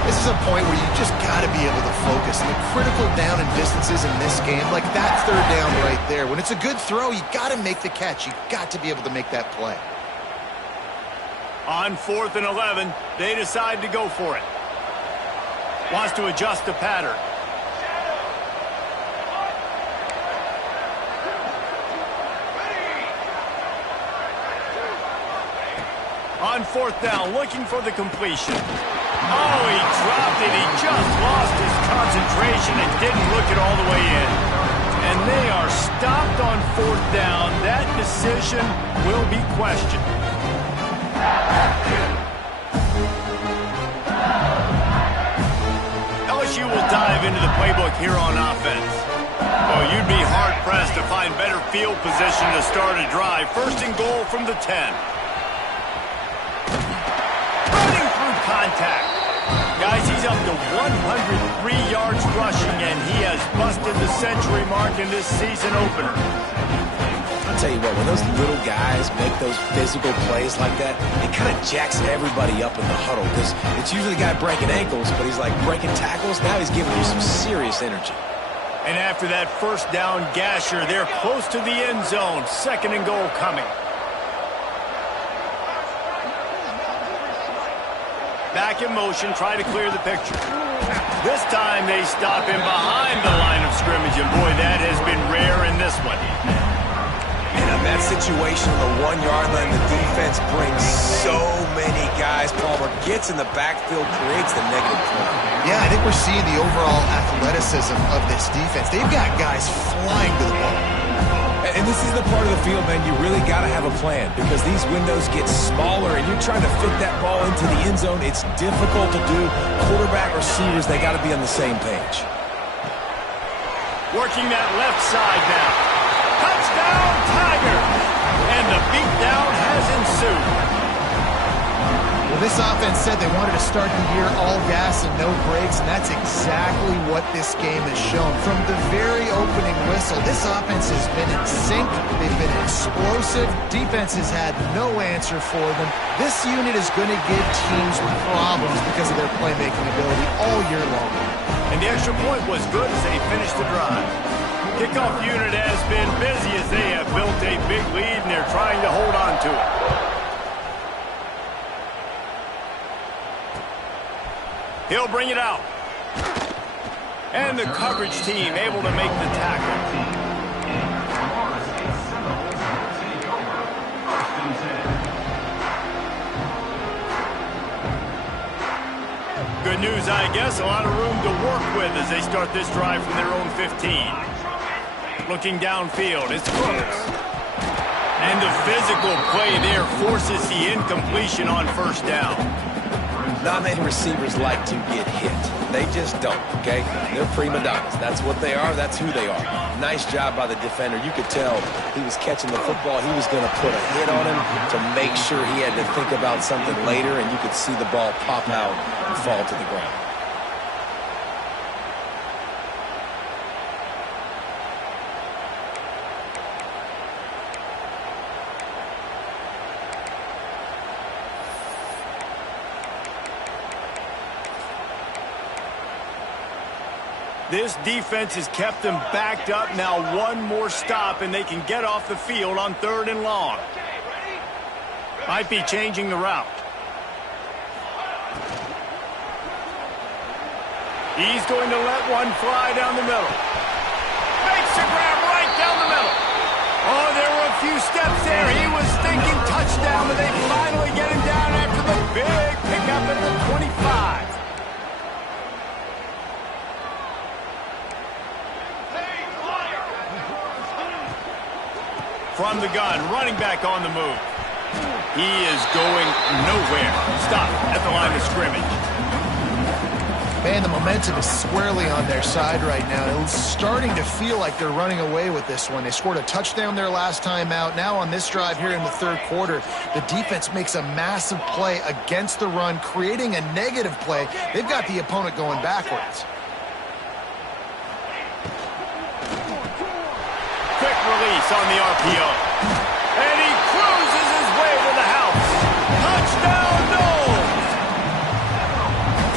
This is a point where you just got to be able to focus. And the critical down and distances in this game, like that third down right there. When it's a good throw, you got to make the catch. You got to be able to make that play. On 4th and 11, they decide to go for it. Wants to adjust the pattern. On 4th down, looking for the completion. Oh, he dropped it. He just lost his concentration and didn't look it all the way in. And they are stopped on 4th down. That decision will be questioned. LSU will dive into the playbook here on offense. Oh, you'd be hard-pressed to find better field position to start a drive. 1st and goal from the 10. Running through contact. Guys, he's up to 103 yards rushing, and he has busted the century mark in this season opener. I'll tell you what, when those little guys make those physical plays like that, it kind of jacks everybody up in the huddle because it's usually the guy breaking ankles, but he's like breaking tackles. Now he's giving you some serious energy. And after that 1st down gasher, they're close to the end zone. 2nd and goal coming. Back in motion, try to clear the picture. This time they stop him behind the line of scrimmage, and boy, that has been rare in this one. And in that situation, on the 1-yard line, the defense brings so many guys. Palmer gets in the backfield, creates the negative play. Yeah, I think we're seeing the overall athleticism of this defense. They've got guys flying to the ball. And this is the part of the field, man, you really got to have a plan because these windows get smaller and you're trying to fit that ball into the end zone. It's difficult to do. Quarterback, receivers, they got to be on the same page. Working that left side now. Touchdown, Tiger! And the beatdown has ensued. Well, this offense said they wanted to start the year all gas and no brakes, and that's exactly what this game has shown. From the very opening whistle, this offense has been in sync. They've been explosive. Defense has had no answer for them. This unit is going to give teams problems because of their playmaking ability all year long. And the extra point was good as they finished the drive. Kickoff unit has been busy as they have built a big lead, and they're trying to hold on to it. He'll bring it out. And the coverage team able to make the tackle. Good news, I guess. A lot of room to work with as they start this drive from their own 15. Looking downfield, it's Brooks. And the physical play there forces the incompletion on 1st down. Not many receivers like to get hit. They just don't, okay? They're prima donnas. That's what they are. That's who they are. Nice job by the defender. You could tell he was catching the football. He was going to put a hit on him to make sure he had to think about something later, and you could see the ball pop out and fall to the ground. This defense has kept them backed up. Now one more stop, and they can get off the field on 3rd and long. Might be changing the route. He's going to let one fly down the middle. Makes a grab right down the middle. Oh, there were a few steps there. He was thinking touchdown, but they finally get him down after the big pickup at the 25. From the gun, running back on the move. He is going nowhere. Stop at the line of scrimmage. Man, the momentum is squarely on their side right now. It's starting to feel like they're running away with this one. They scored a touchdown their last time out. Now on this drive here in the 3rd quarter, the defense makes a massive play against the run, creating a negative play. They've got the opponent going backwards. Quick release on the RPO. And he cruises his way to the house. Touchdown, Knowles!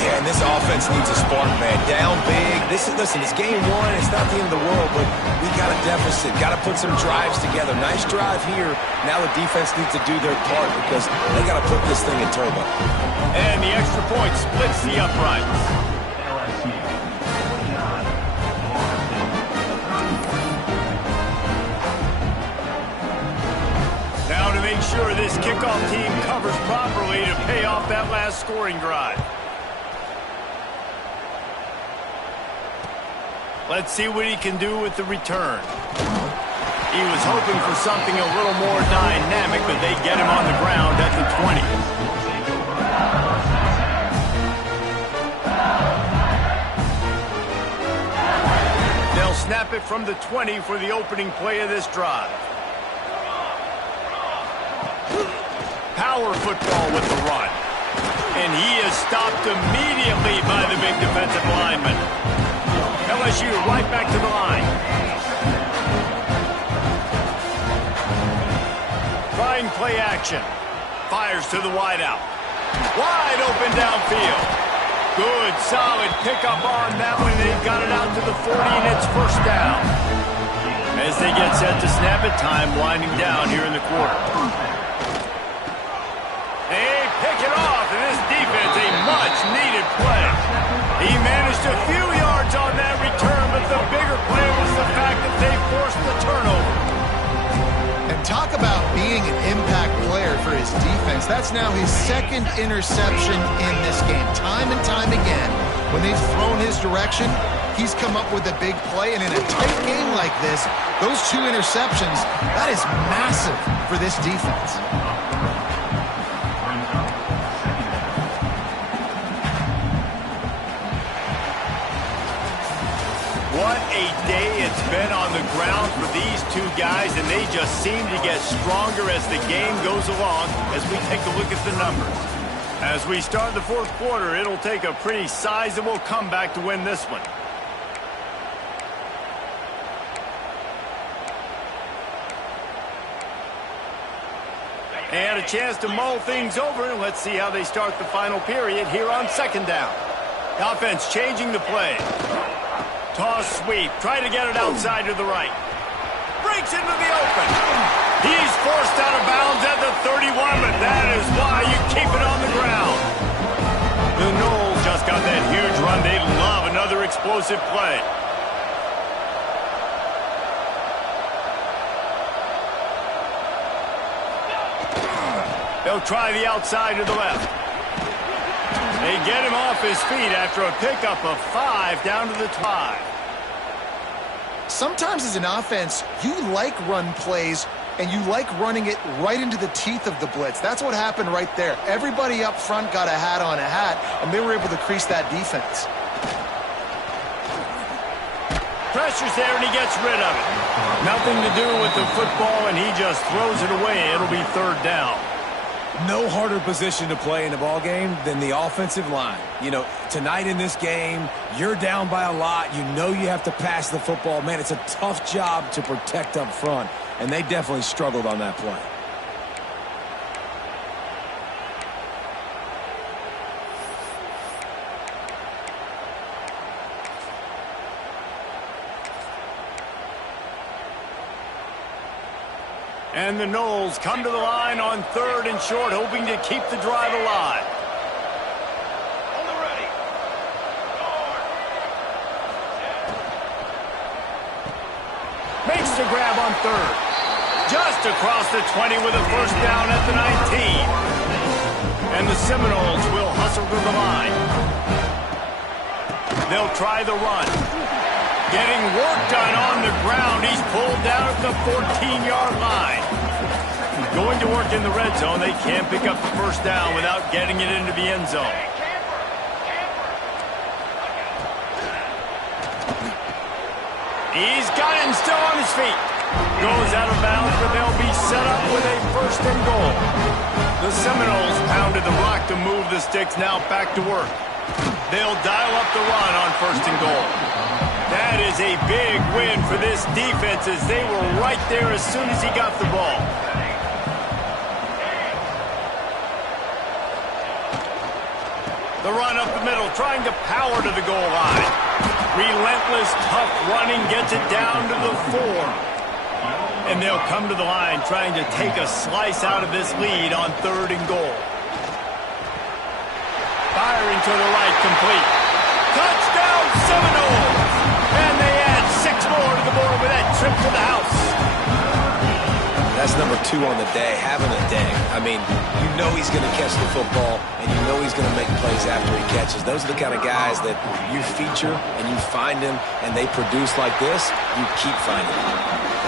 Yeah, and this defense needs a spark, man. Down big. Listen, it's game one. It's not the end of the world, but we got a deficit. Got to put some drives together. Nice drive here. Now the defense needs to do their part because they got to put this thing in turbo. And the extra point splits the uprights. Now to make sure this kickoff team covers properly to pay off that last scoring drive. Let's see what he can do with the return. He was hoping for something a little more dynamic, but they get him on the ground at the 20. They'll snap it from the 20 for the opening play of this drive. Power football with the run. And he is stopped immediately by the big defensive lineman. LSU right back to the line. Trying play action. Fires to the wideout. Wide open downfield. Good, solid pickup on that one. They've got it out to the 40, and it's first down. As they get set to snap it, time winding down here in the quarter. They pick it off, and this defense, a much-needed play. He managed a few yards on that return, but the bigger play was the fact that they forced the turnover. And talk about being an impact player for his defense. That's now his second interception in this game. Time and time again, when they've thrown his direction, he's come up with a big play. And in a tight game like this, those 2 interceptions, that is massive for this defense. What a day it's been on the ground for these two guys, and they just seem to get stronger as the game goes along as we take a look at the numbers. As we start the fourth quarter, it'll take a pretty sizable comeback to win this one. They had a chance to mull things over, and let's see how they start the final period here on second down. The offense changing the play. Toss sweep. Try to get it outside to the right. Breaks into the open. He's forced out of bounds at the 31, but that is why you keep it on the ground. The Noles just got that huge run. They love another explosive play. They'll try the outside to the left. They get him off his feet after a pickup of 5 down to the 5. Sometimes as an offense, you like run plays, and you like running it right into the teeth of the blitz. That's what happened right there. Everybody up front got a hat on a hat, and they were able to crease that defense. Pressure's there, and he gets rid of it. Nothing to do with the football, and he just throws it away. It'll be third down. No harder position to play in a ball game than the offensive line. You know, tonight in this game, you're down by a lot. You know you have to pass the football. Man, it's a tough job to protect up front, and they definitely struggled on that play. And the Noles come to the line on 3rd and short, hoping to keep the drive alive. On the ready. Makes the grab on 3rd. Just across the 20 with a first down at the 19. And the Seminoles will hustle to the line. They'll try the run. Getting work done on the ground. He's pulled down at the 14-yard line. Going to work in the red zone. They can't pick up the first down without getting it into the end zone. He's got him still on his feet. Goes out of bounds, but they'll be set up with a first and goal. The Seminoles pounded the rock to move the sticks. Now back to work. They'll dial up the run on first and goal. That is a big win for this defense as they were right there as soon as he got the ball. The run up the middle, trying to power to the goal line. Relentless, tough running gets it down to the 4. And they'll come to the line trying to take a slice out of this lead on 3rd and goal. Firing to the right, complete. Touchdown Seminoles! And they add 6 more to the board with that trip to the house. That's number 2 on the day, having a day. I mean, you know he's going to catch the football, and you know he's going to make plays after he catches. Those are the kind of guys that you feature and you find them, and they produce like this, you keep finding them.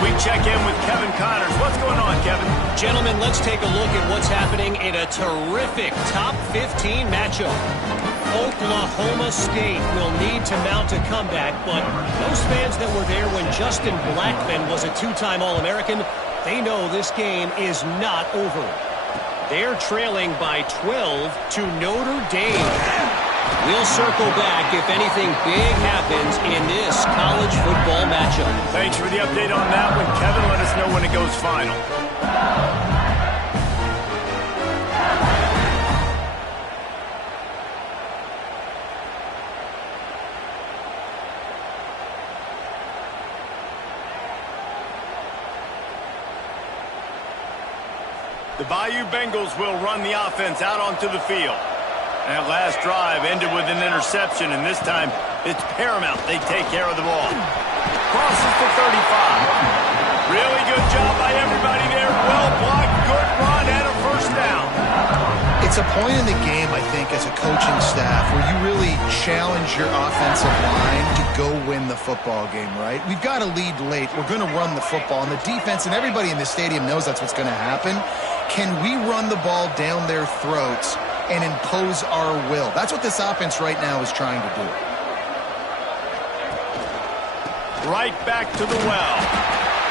We check in with Kevin Connors. What's going on, Kevin? Gentlemen, let's take a look at what's happening in a terrific top 15 matchup. Oklahoma State will need to mount a comeback, but those fans that were there when Justin Blackmon was a 2-time All-American, they know this game is not over. They're trailing by 12 to Notre Dame. We'll circle back if anything big happens in this college football matchup. Thanks for the update on that one, Kevin. Let us know when it goes final. The Bayou Bengals will run the offense out onto the field. That last drive ended with an interception, and this time it's paramount they take care of the ball. Crosses for 35. Really good job by everybody there. Well blocked, good run, and a first down. It's a point in the game, I think, as a coaching staff where you really challenge your offensive line to go win the football game, right? We've got to lead late. We're going to run the football, and the defense and everybody in the stadium knows that's what's going to happen. Can we run the ball down their throats and impose our will? That's what this offense right now is trying to do. Right back to the well.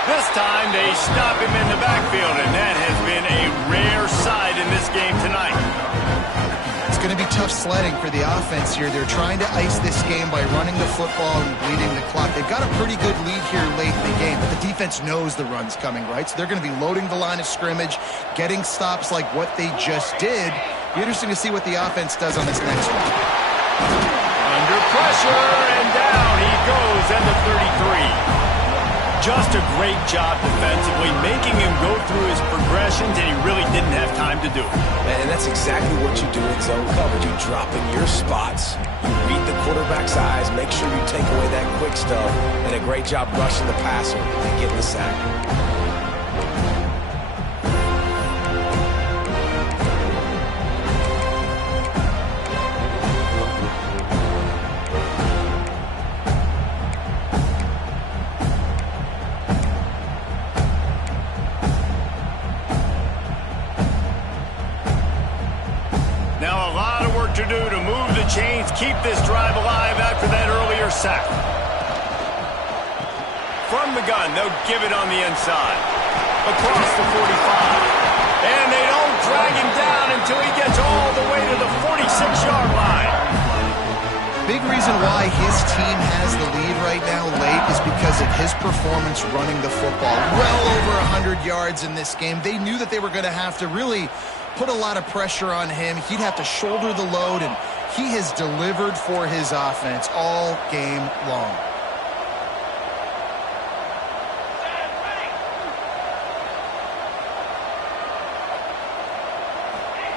This time they stop him in the backfield, and that has been a rare sight in this game tonight. It's going to be tough sledding for the offense here. They're trying to ice this game by running the football and bleeding the clock. They've got a pretty good lead here late in the game, but the defense knows the run's coming, right? So they're going to be loading the line of scrimmage, getting stops like what they just did. Be interesting to see what the offense does on this next one. Under pressure, and down he goes at the 33. Just a great job defensively, making him go through his progressions, and he really didn't have time to do it. And that's exactly what you do in zone coverage. You drop in your spots. You read the quarterback's eyes, make sure you take away that quick stuff, and a great job rushing the passer and getting the sack. To do to move the chains, keep this drive alive after that earlier sack. From the gun, they'll give it on the inside. Across the 45. And they don't drag him down until he gets all the way to the 46-yard line. Big reason why his team has the lead right now late is because of his performance running the football. Well over 100 yards in this game. They knew that they were going to have to really put a lot of pressure on him. He'd have to shoulder the load, and he has delivered for his offense all game long.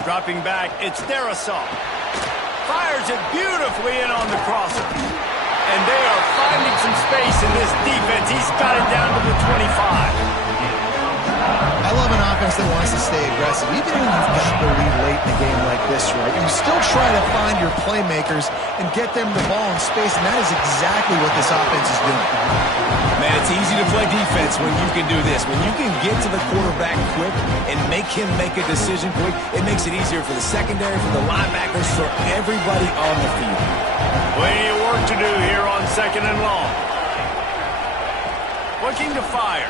Dropping back, it's Darisaw. Fires it beautifully in on the crosser. And they are finding some space in this defense. He's got it down to the 25. I love an offense that wants to stay aggressive. Even when you've got the lead late in a game like this, right? You still try to find your playmakers and get them the ball in space, and that is exactly what this offense is doing. Man, it's easy to play defense when you can do this. When you can get to the quarterback quick and make him make a decision quick, it makes it easier for the secondary, for the linebackers, for everybody on the field. Plenty of work to do here on 2nd and long. Looking to fire.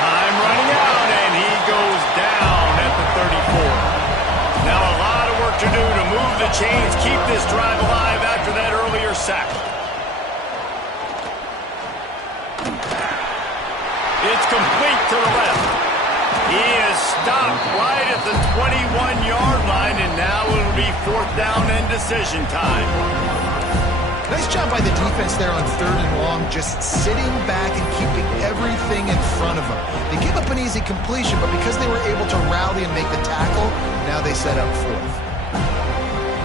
Time running out, and he goes down at the 34. Now a lot of work to do to move the chains, keep this drive alive after that earlier sack. It's complete to the left. He is stopped right at the 21-yard line, and now it'll be 4th down and decision time. Nice job by the defense there on 3rd and long, just sitting back and keeping everything in front of them. They give up an easy completion, but because they were able to rally and make the tackle, now they set up 4th.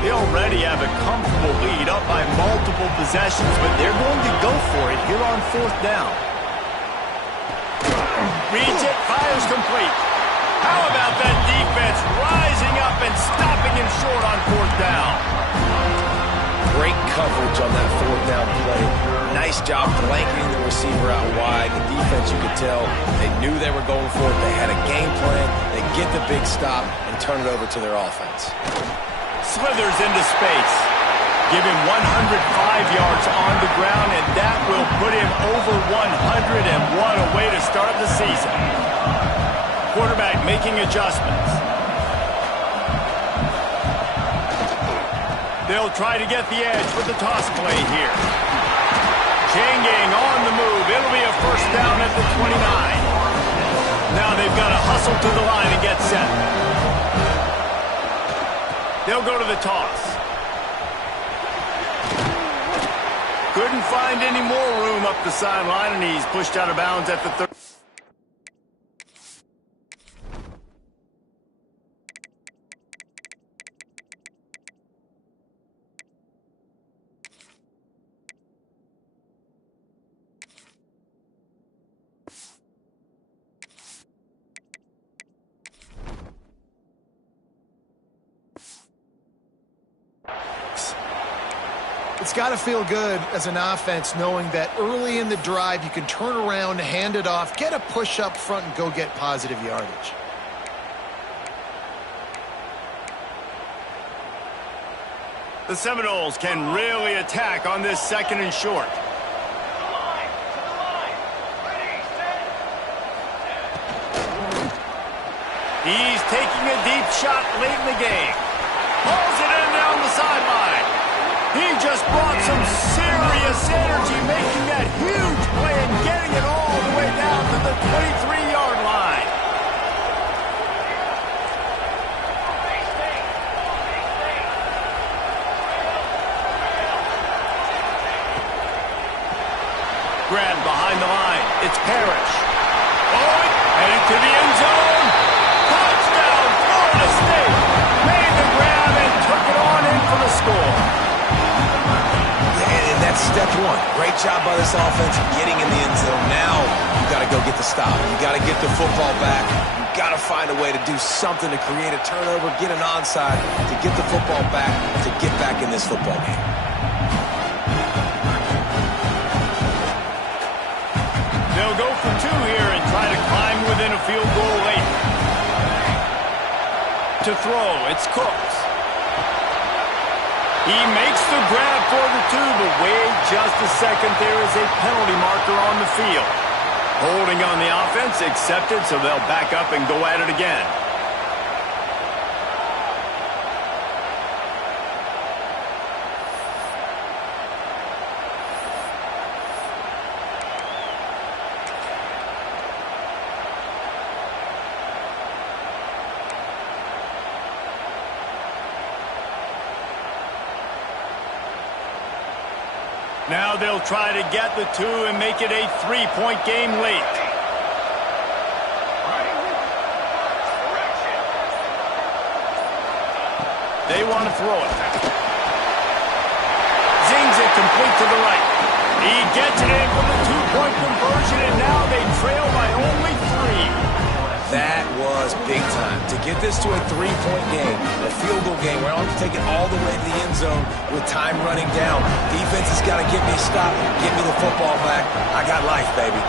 They already have a comfortable lead up by multiple possessions, but they're going to go for it here on 4th down. Reads it, fires complete. How about that defense rising up and stopping him short on 4th down? Great coverage on that 4th down play. Nice job blanketing the receiver out wide. The defense, you could tell, they knew they were going for it. They had a game plan. They get the big stop and turn it over to their offense. Slithers into space. Give him 105 yards on the ground, and that will put him over 100, and what a way to start the season. Quarterback making adjustments. They'll try to get the edge with the toss play here. Chain gang on the move. It'll be a 1st down at the 29. Now they've got to hustle to the line and get set. They'll go to the toss. Couldn't find any more room up the sideline, and he's pushed out of bounds at the 30. It's got to feel good as an offense knowing that early in the drive you can turn around, hand it off, get a push up front, and go get positive yardage. The Seminoles can really attack on this 2nd and short. He's taking a deep shot late in the game. Pulls it in down the sideline. He just brought some serious energy, making that huge play and getting it all the way down to the 23-yard line. Grab behind the line. It's Parrish. Oh, headed to the end zone. Touchdown, Florida State. Made the grab and took it on in for the score. And that's step 1. Great job by this offense getting in the end zone. Now you got to go get the stop. You got to get the football back. You got to find a way to do something to create a turnover, get an onside, to get the football back, to get back in this football game. They'll go for 2 here and try to climb within a field goal late. To throw, it's Cooks. He makes the grab for the 2, but wait just a second. There is a penalty marker on the field. Holding on the offense, accepted, so they'll back up and go at it again. Now they'll try to get the 2 and make it a 3-point game late. They want to throw it. Zings it complete to the right. He gets it in for the 2-point conversion, and now they trail by only 3. That was big time. To get this to a 3-point game, a field goal game, where I don't have to take it all the way to the end zone with time running down. Defense has got to get me a stop, get me the football back. I got life, baby.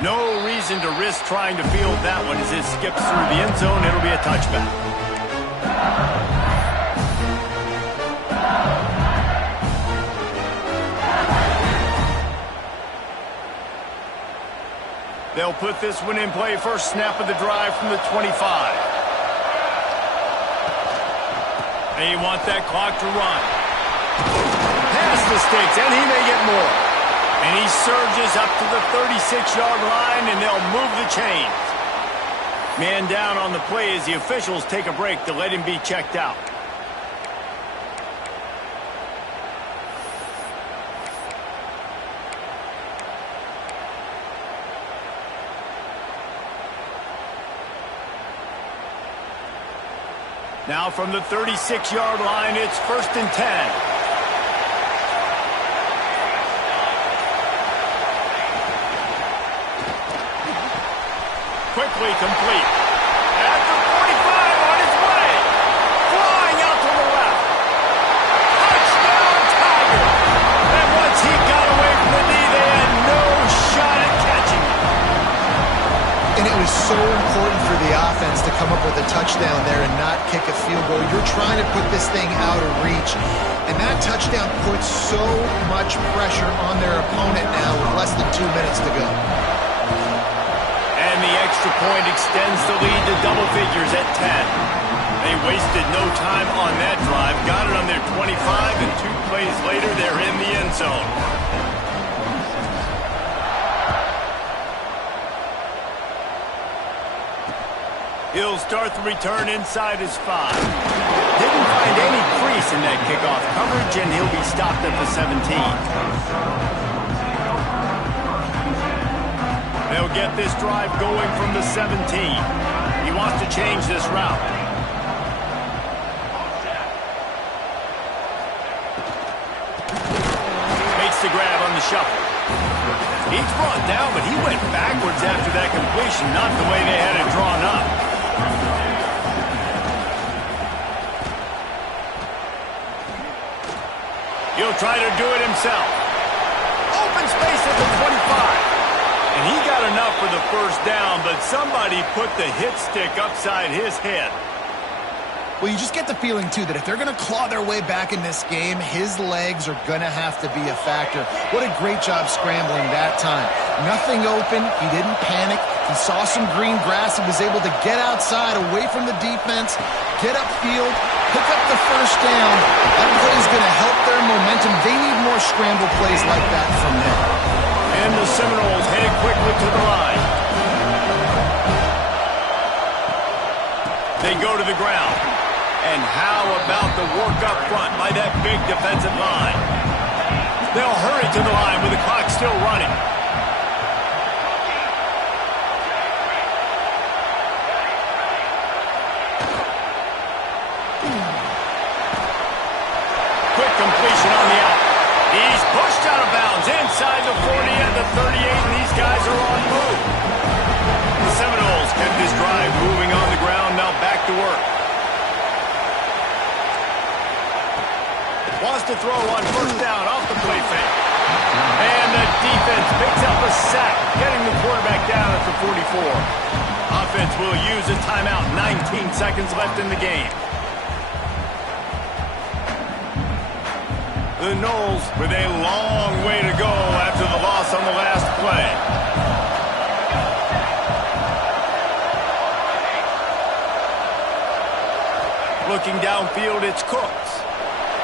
No reason to risk trying to field that one as it skips through the end zone. It'll be a touchback. They'll put this one in play. First snap of the drive from the 25. They want that clock to run. Pass the sticks, and he may get more. And he surges up to the 36-yard line, and they'll move the chains. Man down on the play as the officials take a break to let him be checked out. Now from the 36-yard line, it's 1st and 10. Quickly complete. At the 45 on his way. Flying out to the left. Touchdown, Tiger. And once he got away from the knee, they had no shot at catching him. And it was so important for the offense to come up with a touchdown there and not kick a field goal. You're trying to put this thing out of reach. And that touchdown puts so much pressure on their opponent now with less than 2 minutes to go. And the extra point extends the lead to double figures at 10. They wasted no time on that drive. Got it on their 25, and 2 plays later, they're in the end zone. He'll start the return inside his 5. Didn't find any crease in that kickoff coverage, and he'll be stopped at the 17. They'll get this drive going from the 17. He wants to change this route. Makes the grab on the shuffle. He's brought down, but he went backwards after that completion, not the way they had it drawn up. He'll try to do it himself. Open space at the 25. And he got enough for the first down, but somebody put the hit stick upside his head. Well, you just get the feeling, too, that if they're going to claw their way back in this game, his legs are going to have to be a factor. What a great job scrambling that time. Nothing open. He didn't panic. He saw some green grass and was able to get outside, away from the defense, get upfield, pick up the first down. That play is going to help their momentum. They need more scramble plays like that from them. And the Seminoles headed quickly to the line. They go to the ground. And how about the work up front by that big defensive line? They'll hurry to the line with the clock still running. Quick completion on the out. He's pushed out of bounds inside the 40 and the 38, and these guys are on move. The Seminoles kept this drive moving on the ground, now back to work. Wants to throw on first down off the play fake. And the defense picks up a sack, getting the quarterback down at the 44. Offense will use a timeout, 19 seconds left in the game. The Noles with a long way to go after the loss on the last play. Looking downfield, it's Cooks.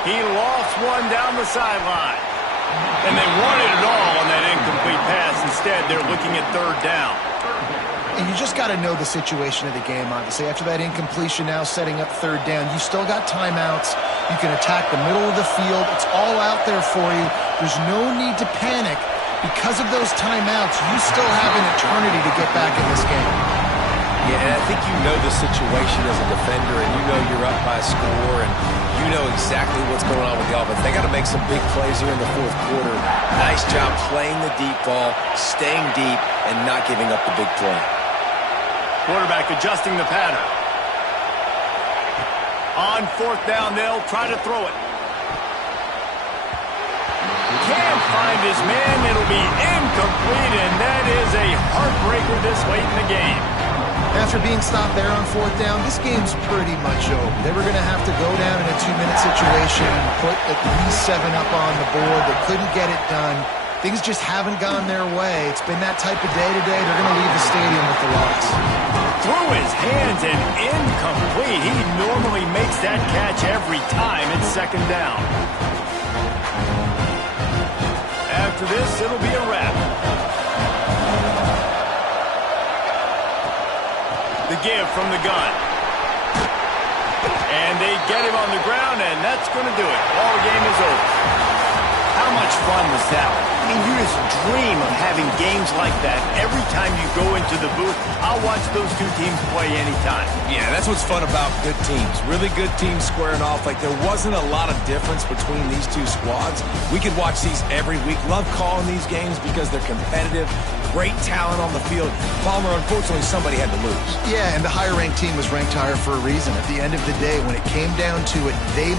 He lost one down the sideline. And they wanted it all on that incomplete pass. Instead, they're looking at third down. And you just got to know the situation of the game, obviously. After that incompletion now setting up third down, you still got timeouts. You can attack the middle of the field. It's all out there for you. There's no need to panic. Because of those timeouts, you still have an eternity to get back in this game. Yeah, and I think you know the situation as a defender, and you know you're up by a score, and you know exactly what's going on with the offense. They got to make some big plays here in the fourth quarter. Nice job playing the deep ball, staying deep, and not giving up the big play. Quarterback adjusting the pattern. On fourth down, they'll try to throw it. Can't find his man. It'll be incomplete, and that is a heartbreaker this late in the game. After being stopped there on fourth down, this game's pretty much over. They were going to have to go down in a 2-minute situation, put at least 7 up on the board. They couldn't get it done. Things just haven't gone their way. It's been that type of day today. They're going to leave the stadium with the loss. Through his hands and incomplete. He normally makes that catch every time. It's second down. after this, it'll be a wrap. The give from the gun. And they get him on the ground, and that's going to do it. Ball game is over. How much fun was that? I mean, you just dream of having games like that every time you go into the booth. I'll watch those two teams play anytime. Yeah, that's what's fun about good teams. Really good teams squaring off. Like, there wasn't a lot of difference between these two squads. We could watch these every week. Love calling these games because they're competitive. Great talent on the field. Palmer, unfortunately, somebody had to lose. Yeah, and the higher-ranked team was ranked higher for a reason. At the end of the day, when it came down to it, they made